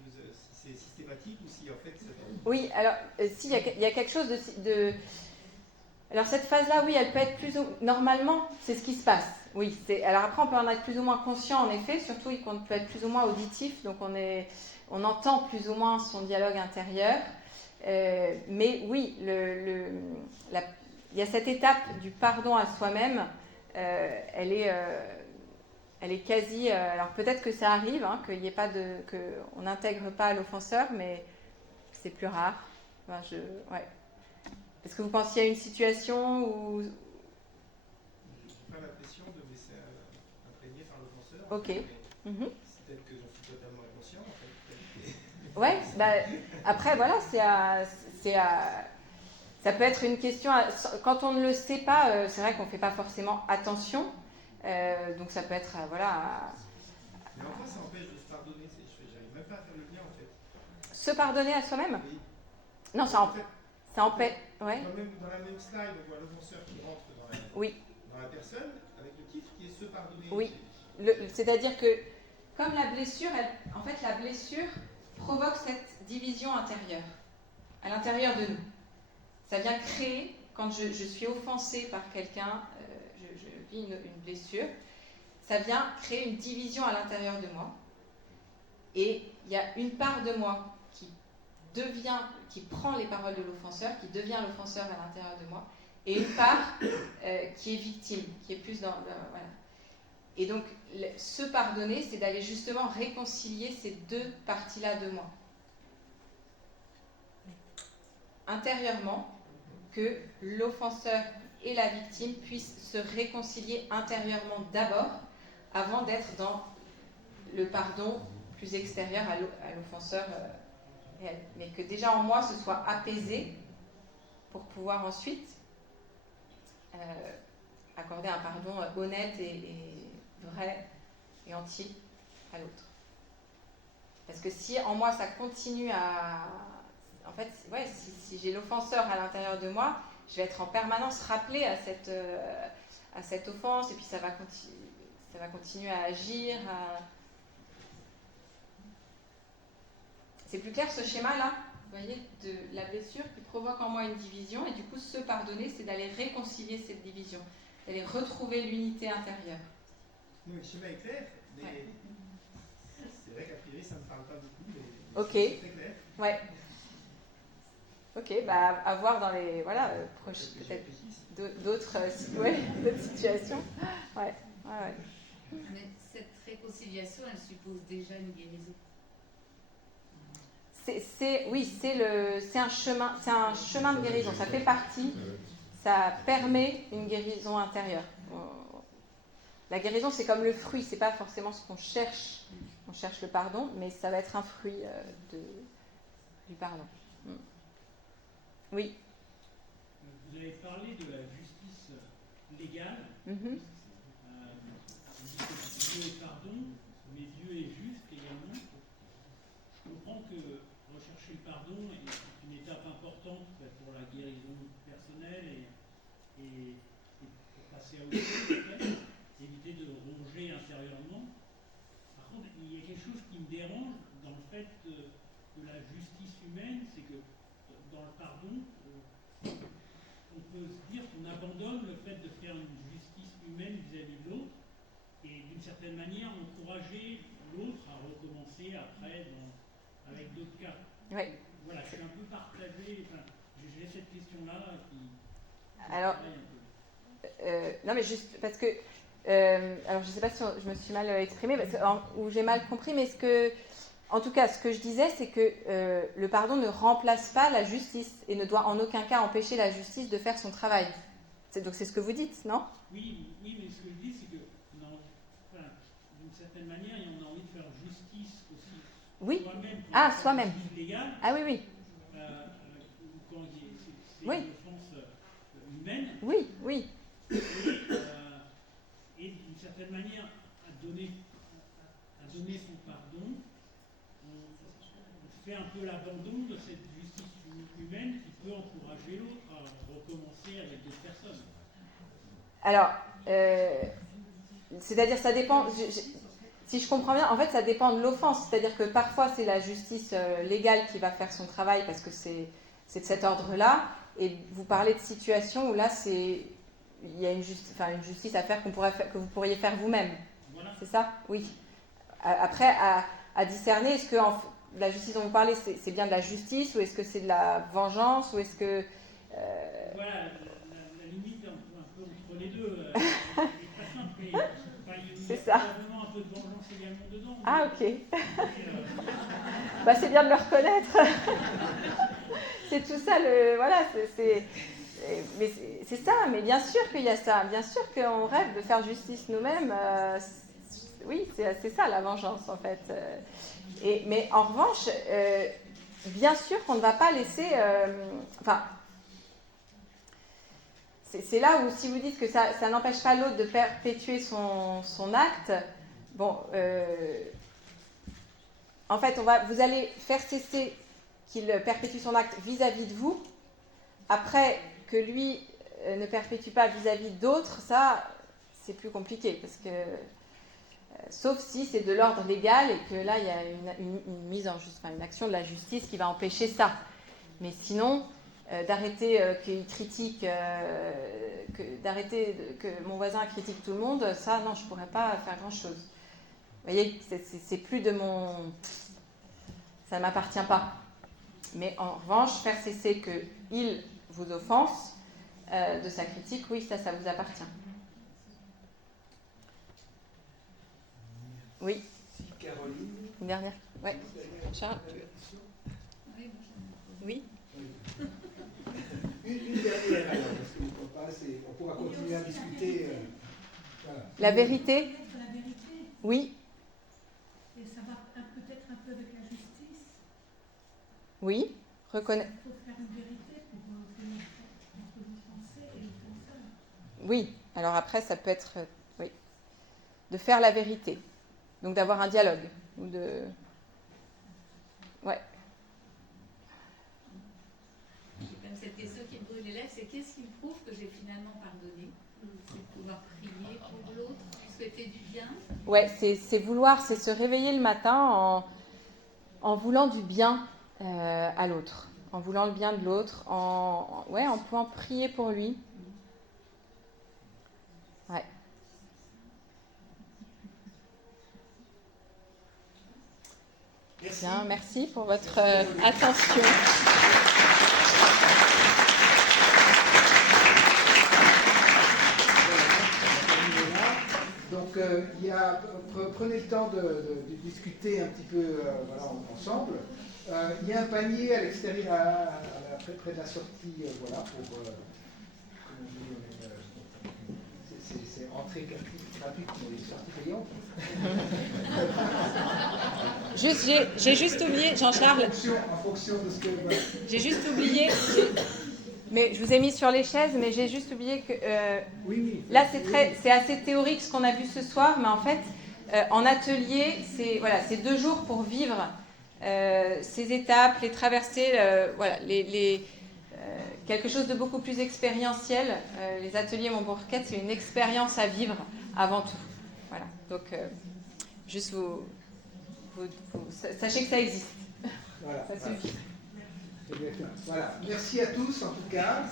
c'est systématique ou si en fait c'est... Oui, alors si, il y a quelque chose de... Alors cette phase-là, oui, elle peut être plus ou... Normalement, c'est ce qui se passe. Oui, alors après, on peut en être plus ou moins conscient, en effet, surtout qu'on peut être plus ou moins auditif, donc on entend plus ou moins son dialogue intérieur. Mais oui, il y a cette étape du pardon à soi-même, elle est Elle est quasi. Alors peut-être que ça arrive, hein, qu'il y ait pas de, qu'on n'intègre pas l'offenseur, mais c'est plus rare. Enfin, ouais. Est-ce que vous pensiez à une situation où. Je n'ai pas l'impression de me laisser imprégner par l'offenseur. Ok. C'est peut-être que j'en suis totalement inconscient, en fait. Ouais, bah, après, voilà, ça peut être une question. Quand on ne le sait pas, c'est vrai qu'on ne fait pas forcément attention. Donc ça peut être, voilà. Mais en quoi ça empêche de se pardonner? J'arrive même pas à faire le lien, en fait. Se pardonner à soi-même? Oui. Non, ça empêche. Ouais. Dans la même slide, on voit l'offenseur qui rentre dans la personne, avec le titre qui est se pardonner. Oui. C'est-à-dire que, comme la blessure, en fait, la blessure provoque cette division intérieure, à l'intérieur de nous. Ça vient créer, quand je suis offensée par quelqu'un, je vis une blessure, ça vient créer une division à l'intérieur de moi. Et il y a une part de moi qui prend les paroles de l'offenseur, qui devient l'offenseur à l'intérieur de moi, et une part qui est victime, qui est plus dans... voilà. Et donc, se pardonner, c'est d'aller justement réconcilier ces deux parties-là de moi. Intérieurement, que l'offenseur et la victime puissent se réconcilier intérieurement d'abord, avant d'être dans le pardon plus extérieur à l'offenseur réel. Mais que déjà en moi, ce soit apaisé pour pouvoir ensuite accorder un pardon honnête et vrai et entier à l'autre. Parce que si en moi, ça continue à... En fait, ouais, si j'ai l'offenseur à l'intérieur de moi, je vais être en permanence rappelée à cette offense, et puis ça va continuer à agir. C'est plus clair ce schéma-là, vous voyez, de la blessure qui provoque en moi une division, et du coup, se pardonner, c'est d'aller réconcilier cette division, d'aller retrouver l'unité intérieure. Oui, le schéma est clair, mais c'est vrai qu'a priori, ça ne me parle pas beaucoup, mais ok. c'est très clair. Ouais. Ok, bah à voir dans les peut-être d'autres situations. Ouais. Mais cette réconciliation, elle suppose déjà une guérison. C'est un chemin de guérison. Ça fait partie. Ça permet une guérison intérieure. La guérison, c'est comme le fruit. C'est pas forcément ce qu'on cherche. On cherche le pardon, mais ça va être un fruit du pardon. Oui. Vous avez parlé de la justice légale. Dieu est pardon, mais Dieu est juste également. Je comprends que rechercher le pardon est une étape importante pour la guérison personnelle et pour passer à autre chose, peut-être, éviter de ronger intérieurement. Par contre, il y a quelque chose qui me dérange dans le fait de la justice humaine, c'est que dans le pardon, on peut se dire qu'on abandonne le fait de faire une justice humaine vis-à-vis de l'autre et d'une certaine manière encourager l'autre à recommencer après avec d'autres cas. Oui. Voilà, je suis un peu partagé. Enfin, j'ai cette question-là qui alors, non mais juste parce que alors je ne sais pas si je me suis mal exprimée ou j'ai mal compris, mais en tout cas, ce que je disais, c'est que le pardon ne remplace pas la justice et ne doit en aucun cas empêcher la justice de faire son travail. Donc c'est ce que vous dites, non? Oui, mais ce que je dis, c'est que d'une certaine manière, on a envie de faire justice aussi. Oui. Soi-même. Soi-même. Légale, ah oui. Quand c'est oui. une offense humaine. Oui. Et d'une certaine manière, à donner son pardon, on fait un peu l'abandon de cette justice humaine qui peut encourager l'autre à recommencer avec d'autres personnes. Alors, c'est-à-dire ça dépend, si je comprends bien, en fait ça dépend de l'offense, c'est-à-dire que parfois c'est la justice légale qui va faire son travail parce que c'est de cet ordre-là, et vous parlez de situations où là il y a une justice à faire que vous pourriez faire vous-même. Voilà. C'est ça? Oui. Après, à discerner, est-ce que la justice dont vous parlez, c'est bien de la justice, ou est-ce que c'est de la vengeance, ou est-ce que... Voilà, la limite un peu entre les deux. C'est pas simple, mais c'est ça. peu de vengeance également dedans. Ah, ok. Et, Bah, c'est bien de le reconnaître. C'est tout ça, voilà, mais c'est ça, mais bien sûr qu'il y a ça. Bien sûr qu'on rêve de faire justice nous-mêmes. Oui, c'est ça la vengeance, en fait. Mais en revanche, bien sûr qu'on ne va pas laisser... Enfin, c'est là où, si vous dites que ça n'empêche pas l'autre de perpétuer son acte, bon... en fait, vous allez faire cesser qu'il perpétue son acte vis-à-vis de vous. Après, que lui ne perpétue pas vis-à-vis d'autres, ça, c'est plus compliqué. Parce que, sauf si c'est de l'ordre légal et que là, il y a une mise en justice, enfin, une action de la justice qui va empêcher ça. Mais sinon, d'arrêter qu'il critique, d'arrêter que mon voisin critique tout le monde, ça, non, je ne pourrais pas faire grand-chose. Vous voyez, c'est plus de mon... Ça ne m'appartient pas. Mais en revanche, faire cesser qu'il vous offense de sa critique, oui, ça vous appartient. Oui. Caroline. Une dernière. Oui. Charles. Oui. Une dernière alors, parce qu'on peut pas, on pourra continuer à discuter. Voilà. La vérité. La vérité. Oui. Et ça va peut-être un peu avec la justice. Oui. Reconnaître. Il faut faire une vérité pour que notre pensée et l'offenseur. Oui. Alors après, ça peut être, oui, de faire la vérité. Donc d'avoir un dialogue ou de, ouais. Comme c'était ceux qui brûlent les lèvres, c'est qu'est-ce qui prouve que j'ai finalement pardonné? C'est de pouvoir prier pour l'autre, souhaiter du bien. Ouais, c'est vouloir, c'est se réveiller le matin en voulant du bien à l'autre, en voulant le bien de l'autre, en pouvant prier pour lui. Ouais. Merci. Bien, merci pour votre attention. Donc, prenez le temps de discuter un petit peu ensemble. Il y a un panier à l'extérieur, près de la sortie, voilà, pour... c'est entrée gratuite, mais sortie payante. J'ai juste oublié, Jean-Charles. En fonction de ce que... J'ai juste oublié... Mais je vous ai mis sur les chaises, mais j'ai juste oublié que oui. Là c'est assez théorique ce qu'on a vu ce soir, mais en fait en atelier c'est 2 jours pour vivre ces étapes, les traverser, quelque chose de beaucoup plus expérientiel. Les ateliers Montbourg-Quête, c'est une expérience à vivre avant tout. Voilà. Donc juste vous sachez que ça existe. Voilà. Ça suffit. Voilà, merci à tous en tout cas,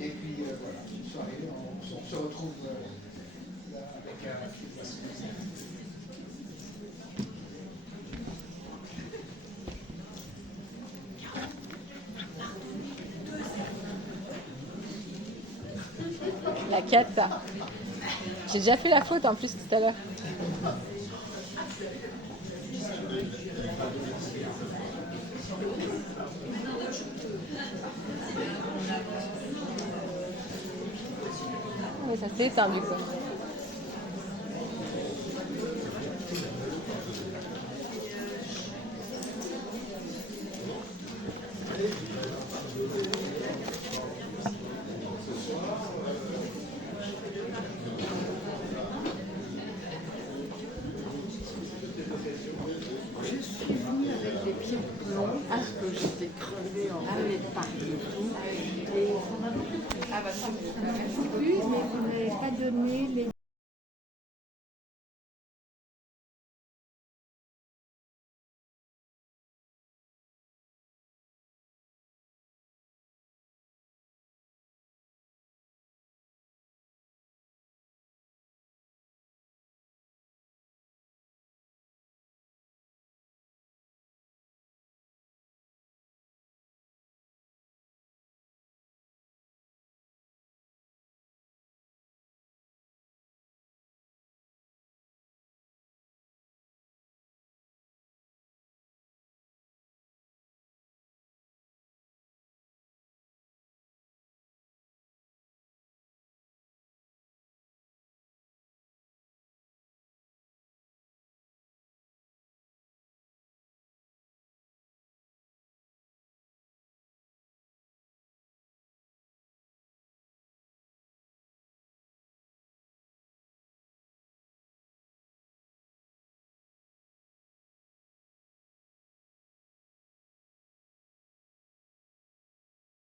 et puis voilà, une soirée, on se retrouve là avec la semaine. La cata. J'ai déjà fait la faute en plus tout à l'heure. Oui, ça s'est éteint du coup. Je suis venue avec des pieds de plomb parce que j'étais crevée en haut partout. Et ça m'a beaucoup plu. Ah bah ça. Ça m'a beaucoup plu, mais vous n'avez pas donné les